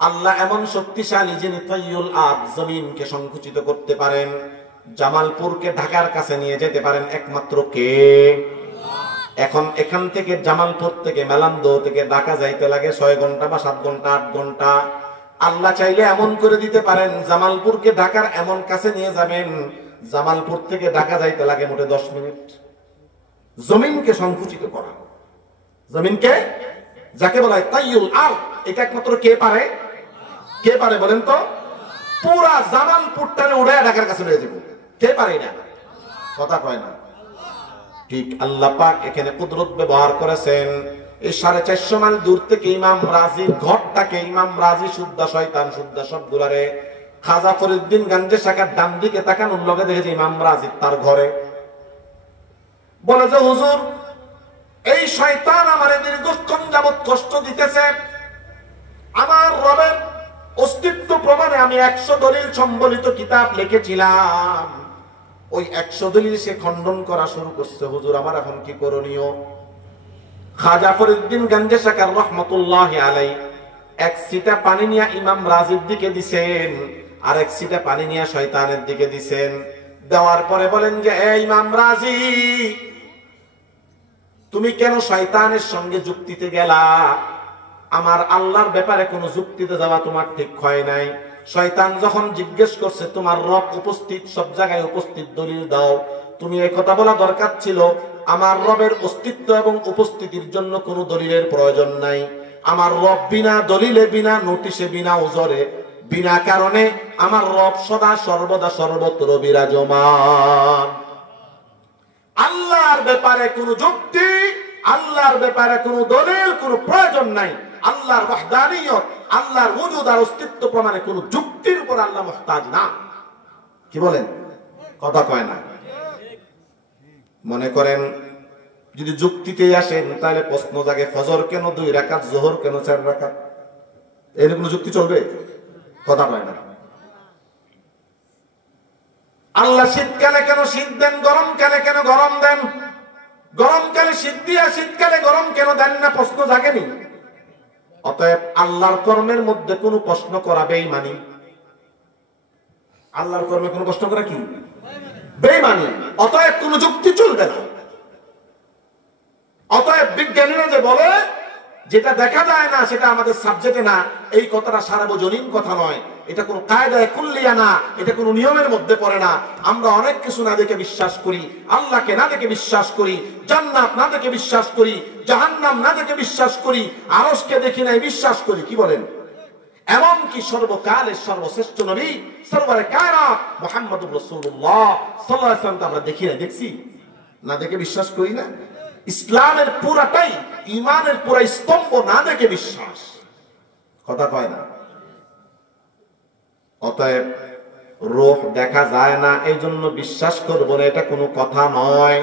আল্লাহ এমন শক্তিশালী, যিনি তাইয়ুল আরদ, জমিনকে সংকুচিত করতে পারেন, জামালপুরকে ঢাকার কাছে নিয়ে যেতে পারেন একমাত্র কে? এখন এখান থেকে জামালপুর থেকে মেলান্দো থেকে ঢাকা যাইতে লাগে 6 ঘন্টা বা 7 ঘন্টা 8 ঘন্টা। আল্লাহ চাইলে এমন করে দিতে পারেন, জামালপুরকে ঢাকার এমন কাছে নিয়ে যাবেন, জামালপুর থেকে ঢাকা যাইতে লাগে মোটে 10 মিনিট। জমিনকে সংকুচিত করা, জমিনকে যাকে বলা হয় তাইয়ুল আরদ, এটা একমাত্র কে পারে? কে পারে বলেন তো? পুরা জামালপুরটারে উড়ে ঢাকার কাছে নিয়ে যাবো, কে পারে না? কথা কয় না। ঠিক আল্লাহ পাক এখানে কুদরত ব্যবহার করেছেন। এই 450 মাইল দূর থেকে ইমাম রাজির ঘরটাকে, ইমাম রাজি শুদ্ধা শয়তান শুদ্ধা সবগুলারে খাজা ফরিদউদ্দিন গঞ্জে শাখার ডান দিকে তাকানোর লগে দেখে যে ইমাম রাজি তার ঘরে। বলে যে হুজুর, এই শয়তান আমারে দীর্ঘক্ষণ যাবৎ কষ্ট দিতেছে, আমার রবের অস্তিত্ব প্রমাণে আমি 100 দলিল সম্বলিত কিতাব লিখেছিলাম, ওই 100 দলিল সে খণ্ডন করা শুরু করছে। হুজুর আমার এখন কি করণীয়? খাজা ফরিদউদ্দিন গঞ্জে শাকার রহমাতুল্লাহি আলাইহি এক সিটা পানি নিয়ে ইমাম রাজির দিকে দিছেন, আর এক সিটা পানি নিয়ে শয়তানের দিকে দিছেন। দেওয়ার পরে বলেন যে, এই ইমাম রাজি, তুমি কেন শয়তানের সঙ্গে যুক্তিতে গেলা? আমার আল্লাহর ব্যাপারে কোনো যুক্তিতে যাওয়া তোমার ঠিক হয় নাই। শয়তান যখন জিজ্ঞেস করছে তোমার রব উপস্থিত, সব জায়গায় উপস্থিত, দলিল দাও, তুমি এই কথা বলা দরকার ছিল, আমার রবের অস্তিত্ব এবং উপস্থিতির জন্য কোনো দলিলের প্রয়োজন নাই। আমার রব বিনা দলিলে, বিনা নোটিশে, বিনা ওজরে, বিনা কারণে আমার রব সদা সর্বদা সর্বত্র বিরাজমান। আল্লাহর ব্যাপারে কোনো যুক্তি, আল্লাহর ব্যাপারে কোনো দলিল, কোনো প্রয়োজন নাই। আল্লাহর ওয়াহদানিয়ত, আল্লাহর ওজুদ আর অস্তিত্ব প্রমাণে কোনো যুক্তির উপর আল্লাহ মুহতাজ না। কি বলেন? কথা কয় না। মনে করেন যদি যুক্তিতে আসেন, তাহলে প্রশ্ন জাগে ফজর কেন 2 রাকাত, যোহর কেন 4 রাকাত? এর কোনো যুক্তি চলবে? কথা কয় না। আল্লাহ শীতকালে কেন শীত দেন, গরমকালে কেন গরম দেন? গরমকালে শীত দিয়া শীতকালে গরম কেন দেন না? প্রশ্ন জাগেনি? অতএব আল্লাহর কর্মের মধ্যে কোনো প্রশ্ন করা বেঈমানি। আল্লাহর কর্মে কোনো প্রশ্ন করা কি? বেঈমানি। অতএব কোনো যুক্তি চলবে না। অতএব বিজ্ঞানীরা যে বলে যেটা দেখা যায় না সেটা আমাদের সাবজেক্টে না, এই কথাটা সার্বজনীন কথা নয়, এটা কোনো কায়দায় কুল্লিয়া না, এটা কোনো নিয়মের মধ্যে পড়ে না। আমরা অনেক কিছু না দেখে বিশ্বাস করি, আল্লাহকে না দেখে বিশ্বাস করি, জান্নাত না দেখে বিশ্বাস করি, জাহান্নাম না দেখে বিশ্বাস করি, আরশকে দেখি নাই বিশ্বাস করি। কি বলেন? এমনকি সর্বকালের সর্বশ্রেষ্ঠ নবী সরওয়ারে কায়নাত মুহাম্মদুর রাসূলুল্লাহ সাল্লাল্লাহু আলাইহি ওয়াসাল্লাম আমরা দেখি না, দেখছি না দেখে বিশ্বাস করি না। ইসলামের পুরাটাই, ইমানের পুরা স্তম্ভ না দেখে বিশ্বাস। কথা কয় না। অতএব রূহ দেখা যায় না এই জন্য বিশ্বাস করব না, এটা কোনো কথা নয়।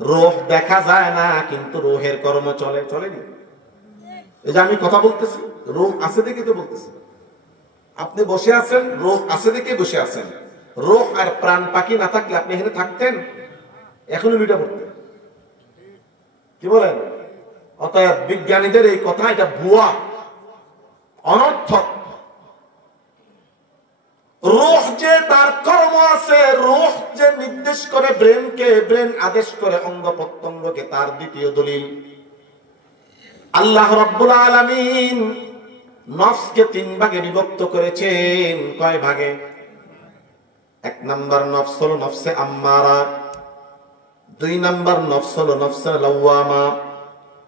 রূহ দেখা যায় না কিন্তু রূহের কর্ম চলে, চলেনি? এই যে আমি কথা বলতেছি, রূহ আছে দেখে তো বলতেছি। আপনি বসে আছেন, রূহ আছে দেখে বসে আছেন। রূহ আর প্রাণ পাখি না থাকলে আপনি এখানে থাকতেন? এখনো লুটা পড়তেন। কি বলেন? অতএব বিজ্ঞানীদের এই কথা এটা ভুয়া, অনর্থক। আছে রূহ যে নির্দেশ করে ব্রেনকে, ব্রেন আদেশ করে অঙ্গ প্রত্যঙ্গকে, তার দ্বিতীয় দলিল আল্লাহ রাব্বুল আলামিন নফসকে 3 ভাগে বিভক্ত করেছেন। কয় ভাগে? 1 নাম্বার নফস হলো নফসে আম্মারা, 2 নাম্বার নফস হলো নফসে লাওয়ামা,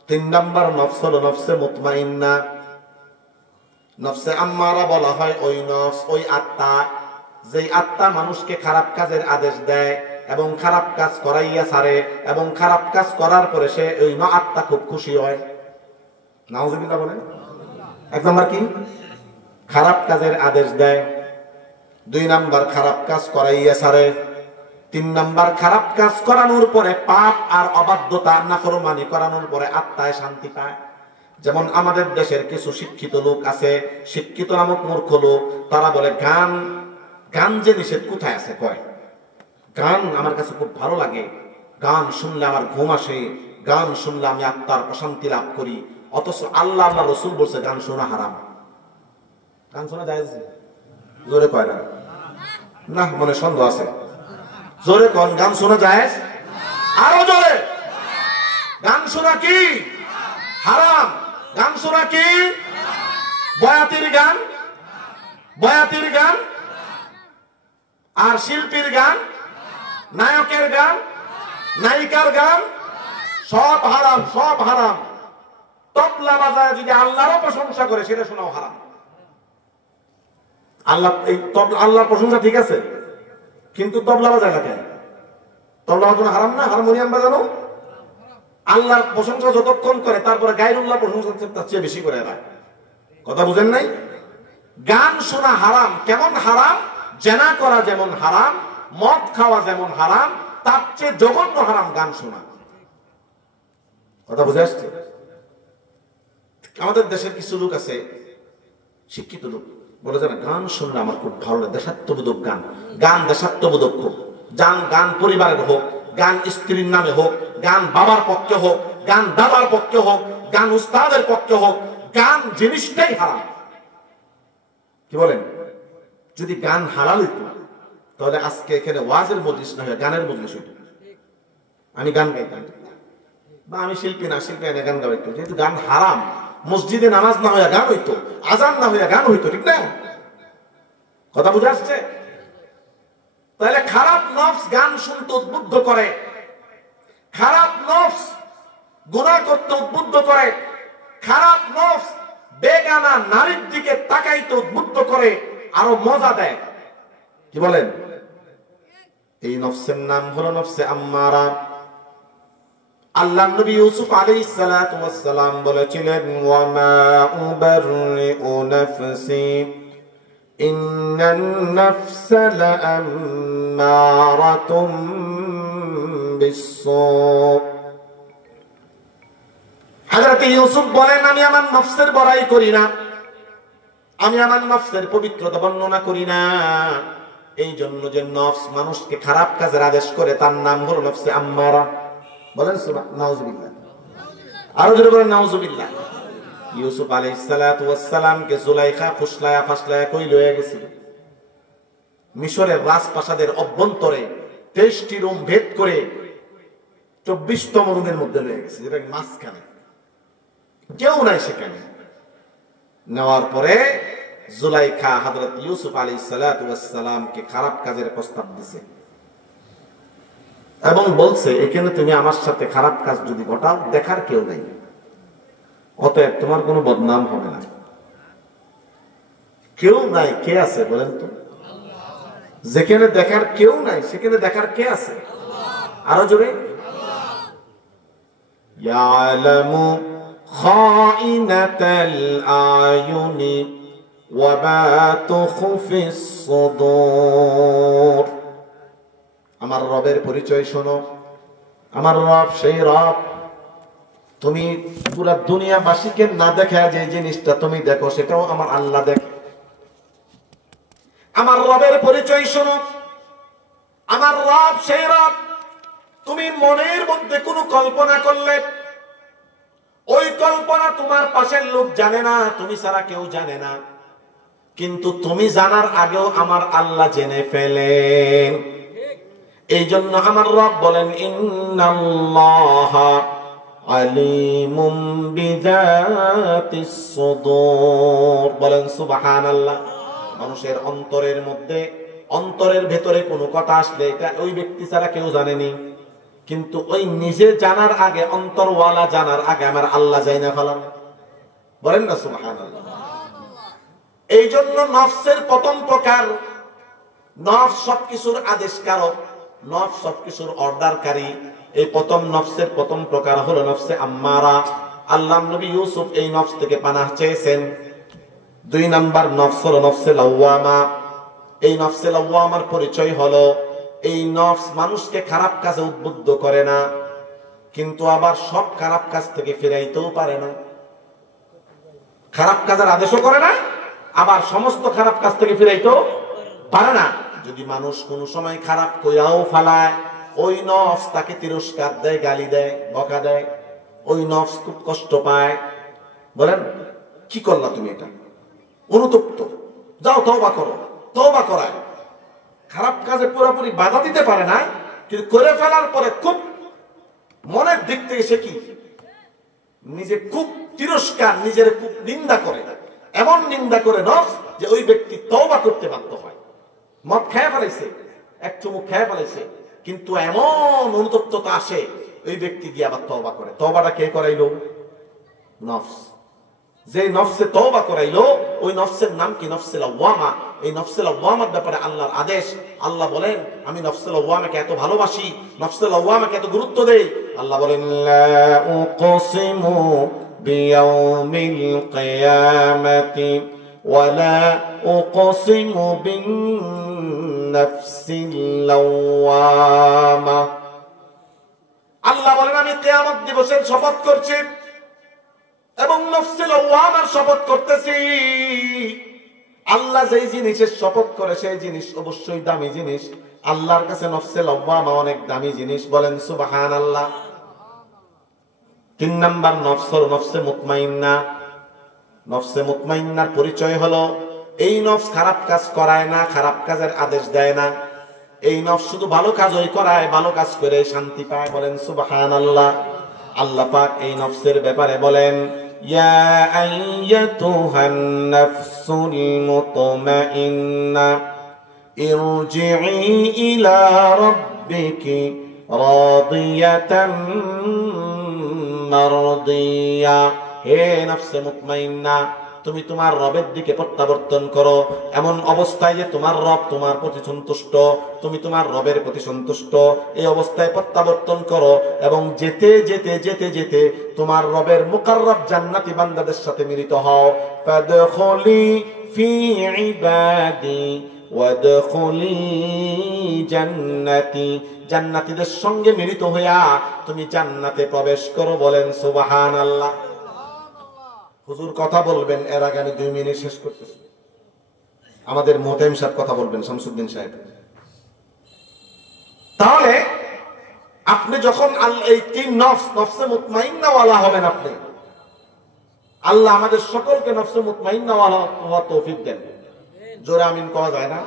3 নাম্বার নফস হলো নফসে মুতমাইন্না। নফসে আম্মারা বলা হয় ওই নফস, ওই আত্মা, যেই আত্মা মানুষকে খারাপ কাজের আদেশ দেয় এবং খারাপ কাজ করাইয়া ছাড়ে, এবং খারাপ কাজ করার পরে সে ওই আত্মা খুব খুশি হয়। নাউজুবিল্লাহ বলেন। 1 নাম্বার কি? খারাপ কাজের আদেশ দেয়, 2 নাম্বার খারাপ কাজ করাইয়া ছাড়ে, 3 নাম্বার খারাপ কাজ করানোর পরে, পাপ আর অবাধ্যতা নাফরমানি করানোর পরে আত্মায় শান্তি পায়। যেমন আমাদের দেশের কিছু শিক্ষিত লোক আছে, শিক্ষিত নামক মূর্খ লোক, তারা বলে গান, গান যে নিষেধ কোথায় আছে? কয় গান আমার কাছে খুব ভালো লাগে, গান শুনলে আমার ঘুম আসে, গান শুনলে আমি আত্মার প্রশান্তি লাভ করি। অথচ আল্লাহ আল্লাহ রসুল বলছে গান শোনা হারাম। গান শোনা যায়? জোরে কয় না? না, মনে সন্দেহ আছে। জোরে কোন গান শোনা যায়? আরো জোরে। গান শোনা কি হারাম? গান শোনা কি? বয়াতির গান, বয়াতির গান আর শিল্পীর গান, নায়কের গান, নায়িকার গান, সব হারাম, সব হারাম। তবলা বাজায় যদি আল্লাহরও প্রশংসা করে সেটা শোনাও হারাম। আল্লাহ এই আল্লাহর প্রশংসা ঠিক আছে, কিন্তু তবলা বাজায় না কেন? তবলা বাজানো হারাম না? হারমোনিয়াম বাজানো আল্লাহর প্রশংসা যতক্ষণ করে, তারপরে গায়রুল্লাহ প্রশংসা তার চেয়ে বেশি করে এরা। কথা বুঝেন নাই? গান শোনা হারাম। কেমন হারাম? জেনা করা যেমন হারাম, মদ খাওয়া যেমন হারাম, তার চেয়ে জঘন্য হারাম গান শোনা। কথা বুঝে আসছে? আমাদের দেশের কিছু লোক আছে, শিক্ষিত লোক, বলে যে গান শুনলে আমার খুব ভালো লাগে, দেশাত্মবোধক গান। গান দেশাত্মবোধক হোক, গান পরিবারের হোক, গান স্ত্রীর নামে হোক, গান বাবার পক্ষে হোক, গান দাদার পক্ষে হোক, গান উস্তাদের পক্ষে হোক, গান জিনিসটাই হারাম। কি বলেন? যদি গান হালাল হইতো তাহলে আজকে এখানে ওয়াজের মজলিস না হয়ে গানের মজলিস হইতো। আমি গান গাইতাম, বা আমি শিল্পী না, শিল্পী না গান গাইতো। যেহেতু গান হারাম, মসজিদে নামাজ না হইয়া গান হইতো, আজান না হইয়া গান হইতো, ঠিক না? কথা বুঝে আসছে? তাহলে খারাপ নফস গান শুনতে উদ্বুদ্ধ করে, খারাপ নফস গুনাহ করতে উদ্বুদ্ধ করে, খারাপ নফস বেগানা নারীর দিকে তাকাইতে উদ্বুদ্ধ করে, আরো মজা দেয়। কি বলেন? এই নফসের নাম হলো নফসে আম্মারা। আল্লাহ নবী ইউসুফ আলাইহিস সালাতু ওয়াস সালাম বলেছিলেন, ওয়া মা উবাররিউ নাফসি ইন্নান নাফসা লাআম্মারাতুম বিসসু। হযরত ইউসুফ বলেন, আমি আমার নফসের বড়াই করি না, আমি আমার নফসের পবিত্রতা বর্ণনা করি না। এই জন্য যে নফস মানুষকে খারাপ কাজের আদেশ করে, তার নাম হলো নফসে আম্মারা। বলেন নাউজুবিল্লাহ। আরো জোরে বলেন নাউজুবিল্লাহ। ইউসুফ আলাইহিস সালাতু ওয়াস সালামকে জুলাইখা ফুসলায়া ফাসলায়া কই লয়ে গেছিল মিশরের রাজপ্রাসাদের অভ্যন্তরে, 23টি রুম ভেদ করে 24তম রুমের মধ্যে লয়ে গেছে, যেটা মাঝখানে কেউ নাই সেখানে। নেওয়ার পরে জুলাইখা হযরত ইউসুফ আলাইহিস সালাতু ওয়াস সালামকে খারাপ কাজের প্রস্তাব দিছে এবং বলছে, এখানে তুমি আমার সাথে খারাপ কাজ যদি ঘটাও, দেখার কেউ নাই, অতএব তোমার কোনো বদনাম হবে না। কেউ নাই, কে আছে বলেন তো? যেখানে দেখার কেউ নাই সেখানে দেখার কে আছে? আরো জোরে। ইয়ালামু খাইনাতাল আয়ুনি ওয়া মা তুখফিস সুদূর। আমার রবের পরিচয় শোনো। আমার রব সেই রব, তুমি পুরা দুনিয়াবাসীকে না দেখা যে জিনিসটা তুমি দেখো, সেটাও আমার আল্লাহ দেখে। আমার রবের পরিচয় শোনো। আমার রব সেই রব, তুমি মনের মধ্যে কোনো কল্পনা করলে, ওই কল্পনা তোমার পাশের লোক জানে না, তুমি ছাড়া কেউ জানে না। কিন্তু তুমি জানার আগেও আমার আল্লাহ জেনে ফেলেন। এই জন্য আমার রব বলেন ইন্নাল্লাহা আলিমুম বিযাতিস সুদূর, বলেন সুবহানাল্লাহ। মানুষের অন্তরের মধ্যে, অন্তরের ভেতরে কোনো কথা আসলে এটা ওই ব্যক্তি ছাড়া কেউ জানেনি, কিন্তু ওই নিজে জানার আগে, অন্তরওয়ালা জানার আগে আমার আল্লাহ জানা ফেলান, বলেন না সুবহানাল্লাহ। এই জন্য নফসের প্রথম প্রকার, নফস সবকিছুর আদেশকারক, নফস সবকিছুর অর্ডারকারী। এই প্রথম নফসের প্রথম প্রকার হলো নফসে আম্মারা। আল্লাহ নবী ইউসুফ এই নফস থেকে পানাহ চেয়েছেন। 2 নাম্বার নফস হলো নফসে লাওয়ামা। এই নফসে লাওয়ামার পরিচয় হলো এই নফস মানুষকে খারাপ কাজে উদ্বুদ্ধ করে না, কিন্তু আবার সব খারাপ কাজ থেকে ফিরাইতেও পারে না। খারাপ কাজের আদেশও করে না, আবার সমস্ত খারাপ কাজ থেকে ফিরাইতেও পারে না। যদি মানুষ কোনো সময় খারাপ কইরাও ফালায়, ওই নফস তাকে তিরস্কার দেয়, গালি দেয়, বকা দেয়। ওই নফস খুব কষ্ট পায়, বলেন কি করলা তুমি, এটা অনুতপ্ত, যাও তওবা করো। তওবা করায়, খারাপ কাজে পুরোপুরি বাধা দিতে পারে না, কিন্তু করে ফেলার পরে খুব মনের দিক থেকে সে কি নিজে খুব তিরস্কার, নিজের খুব নিন্দা করে, এমন নিন্দা করে নফস যে ওই ব্যক্তি তওবা করতে বাধ্য হয়। মদ খেয়ে ফেলাইছে, এক চুমুক খেয়ে ফেলাইছে, কিন্তু এমন অনুতপ্ততা আসে ওই ব্যক্তি গিয়ে আবার তওবা করে। তওবাটা কে করাইলো? নফস। যে নফসে তওবা করাইলো ওই নফসের নাম কি? নফসে লাওয়ামা। এই নফসে লাওয়ামার ব্যাপারে আল্লাহর আদেশ। আল্লাহ বলেন আমি নফসে লাওয়ামাকে এত ভালোবাসি, নফসে লাওয়ামাকে এত গুরুত্ব দেই। আল্লাহ বলেন লা উকসিমু বিয়াউমিল কিয়ামাতি ওয়া লা উকসিমু বিন নাফসিল লাওয়ামা। আল্লাহ বলেন আমি কিয়ামত দিবসের শপথ করছি এবং নফসে লাওয়ামার শপথ করতেছি। আল্লাহ যেই জিনিসের শপথ করে সেই জিনিস অবশ্যই দামি জিনিস। আল্লাহর কাছে নফসে লাওয়ামা অনেক দামি জিনিস, বলেন সুবহানাল্লাহ। 3 নাম্বার নফস হলো নফসে মুতমাইন্না। নফসে মুতমাইন্নার পরিচয় হলো এই নফস খারাপ কাজ করায় না, খারাপ কাজের আদেশ দেয় না। এই নফস শুধু ভালো কাজই করায়, ভালো কাজ করে শান্তি পায়, বলেন সুবহানাল্লাহ। আল্লাহ পাক এই নফসের ব্যাপারে বলেন ইয়া আইয়াতুহান নাফসুল মুতমাইন্না ইরজিই ইলা রাব্বিকি রাদিয়াতাম মারদিয়া। হে নফসে মুতমাইন্না, তুমি তোমার রবের দিকে প্রত্যাবর্তন করো এমন অবস্থায় যে তোমার রব তোমার প্রতি সন্তুষ্ট, তুমি তোমার রবের প্রতি সন্তুষ্ট। এই অবস্থায় প্রত্যাবর্তন করো এবং যেতে যেতে যেতে যেতে তোমার রবের মুকাররব জান্নাতি বান্দাদের সাথে মিলিত হও। ফাদখুলি ফি ইবাদি ওয়াদখুলি জান্নাতি। জান্নাতীদের সঙ্গে মিলিত হইয়া তুমি জান্নাতে প্রবেশ করো, বলেন সুবহানাল্লাহ। হুজুর কথা বলবেন, এর আগে আমি 2 মিনিট শেষ করতেছি। আমাদের মোহতামিম সাহেব কথা বলবেন, শামসুদ্দিন সাহেব। তাহলে আপনি যখন এই 3 নফস, নফসে মুতমাইন্না ওয়ালা হবেন আপনি, আল্লাহ আমাদের সকলকে নফসে মুতমাইন্না ওয়ালা হওয়ার তৌফিক দেন। জোরে আমিন কওয়া যায় না?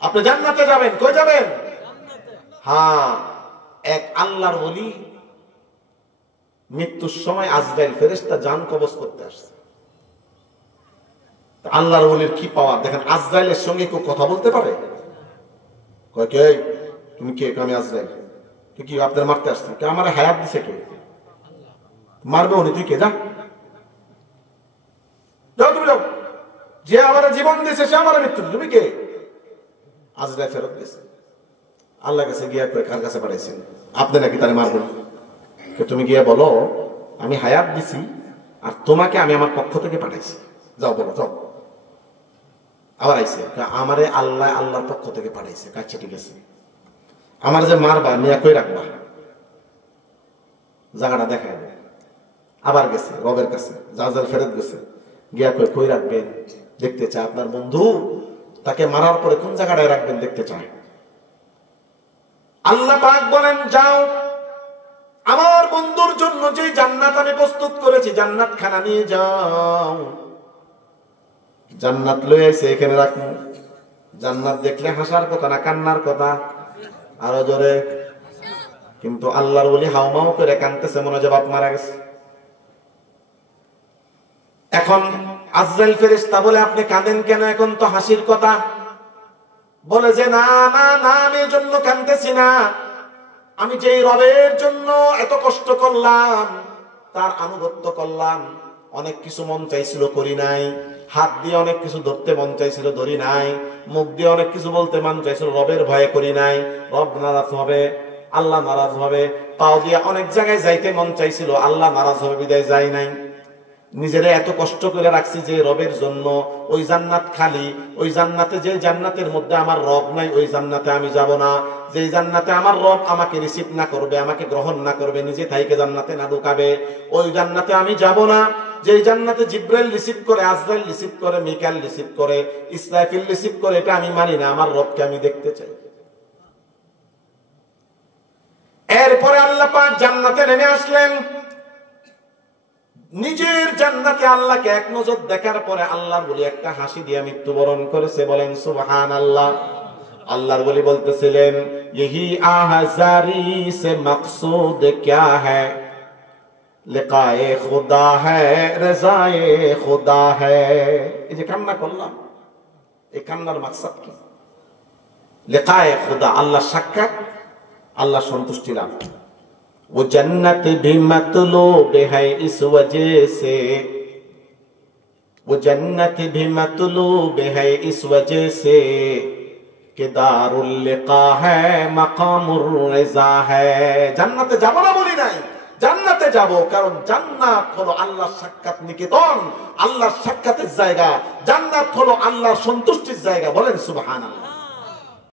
আপনি জান্নাতে যাবেন। কই যাবেন? হ্যাঁ, এক আল্লাহর ওলি মৃত্যুর সময় আজরাইল ফেরেশতা জান কবজ করতে আসছে। আল্লাহর ওলির কি পাওয়ার দেখেন, আজরাইলের সঙ্গে কেউ কথা বলতে পারে? কয় কে তুমি? কে? আমি আজরাইল। তুই কি আপনার মারতে আসছেন? কে আমার হায়াত দিছে? কে মারবে উনি? তুই কে? যা যাও, তুমি যাও। যে আমার জীবন দিয়েছে সে আমার মৃত্যু, তুমি কে? আজরাইল ফেরত দিয়েছে। আল্লাহ কাছে গিয়া কয় কার কাছে পাঠাইছেন? আপনি নাকি তারে মারবেন? তুমি গিয়ে বলো আমি হায়াত দিছি আর তোমাকে আমি আমার পক্ষ থেকে পাঠাইছি, যাও বলো, যাও। আবার আইছে আমারে আল্লাহ আল্লাহর পক্ষ থেকে পাঠাইছে। আচ্ছা ঠিক আছে, আমার যে মারবা নিয়ে কই রাখবা, জায়গাটা দেখায়। আবার গেছে রবের কাছে, জাহাজ ফেরত গেছে, গিয়া কই কই রাখবেন দেখতে চায় আপনার বন্ধু, তাকে মারার পরে কোন জায়গাটায় রাখবেন দেখতে চায়। আল্লাহ পাক বলেন যাও, আমার বন্ধুর জন্য যে জান্নাত আমি প্রস্তুত করেছি জান্নাত খানা নিয়ে যাও। জান্নাত লই আইছে এখানে রাখবো। জান্নাত দেখলে হাসার কথা না কান্নার কথা? আরো জোরে। কিন্তু আল্লাহর ওলি হাউমাউ করে কাঁদতেছে, মনে হয় বাপ মারা গেছে। এখন আজরাইল ফেরেশতা বলে, আপনি কাঁদেন কেন? এখন তো হাসির কথা। বলে যে না না না, আমি এই জন্য কাঁদতেছি না, আমি যে রবের জন্য এত কষ্ট করলাম, তার আনুগত্য করলাম, অনেক কিছু মন চাইছিল করি নাই, হাত দিয়ে অনেক কিছু ধরতে মন চাইছিল ধরি নাই, মুখ দিয়ে অনেক কিছু বলতে মন চাইছিল রবের ভয়ে করি নাই, রব নারাজ হবে, আল্লাহ নারাজ হবে। পাও দিয়ে অনেক জায়গায় যাইতে মন চাইছিল, আল্লাহ নারাজ হবে বিদায় যাই নাই। নিজেরা এত কষ্ট করে রাখছি যে রবের জন্য। ওই জান্নাত খালি, ওই জান্নাতে, যে জান্নাতের মধ্যে আমার রব নাই, ওই জান্নাতে আমি যাব না। যে জান্নাতে আমার রব আমাকে রিসিভ না করবে, আমাকে গ্রহণ না করবে, নিজে থাইকে জান্নাতে না ঢুকাবে, ওই জান্নাতে আমি যাব না। যে জান্নাতে জিব্রাইল রিসিভ করে, আজরাইল রিসিভ করে, মিকাইল রিসিভ করে, ইসরাফিল রিসিভ করে, এটা আমি মানি না। আমার রবকে আমি দেখতে চাই। এরপরে আল্লাহ পাক জান্নাতে নেমে আসলেন। নিজের জান্নাতে আল্লাহকে এক নজর দেখার পরে আল্লাহর বলি একটা হাসি দিয়ে মৃত্যুবরণ করেছে। বলেন সুবহানাল্লাহ। আল্লাহর বলি বলতেছিলেন, यही आज़ारी से मकसूद क्या है, लिकाए खुदा है, रज़ाए खुदा है। এই যে কান্না করলাম, এই কান্নার মাকসাদ কি? লিকায়ে খুদা, আল্লাহর সাক্ষাৎ, আল্লাহর সন্তুষ্টি লাভ। वो जन्नत भी मतलूब है इस वजह से, वो जन्नत भी मतलूब है इस वजह से कि दारुल लिका है, मकामुर रिजा है। জান্নাতে যাব না বলি নাই, জান্নাতে যাব, কারণ জান্নাত হলো আল্লাহর সাক্ষাৎ নিকেতন, আল্লাহর সাক্ষাতের জায়গা। জান্নাত হলো আল্লাহর সন্তুষ্টির জায়গা। বলেন সুবহানাল্লাহ।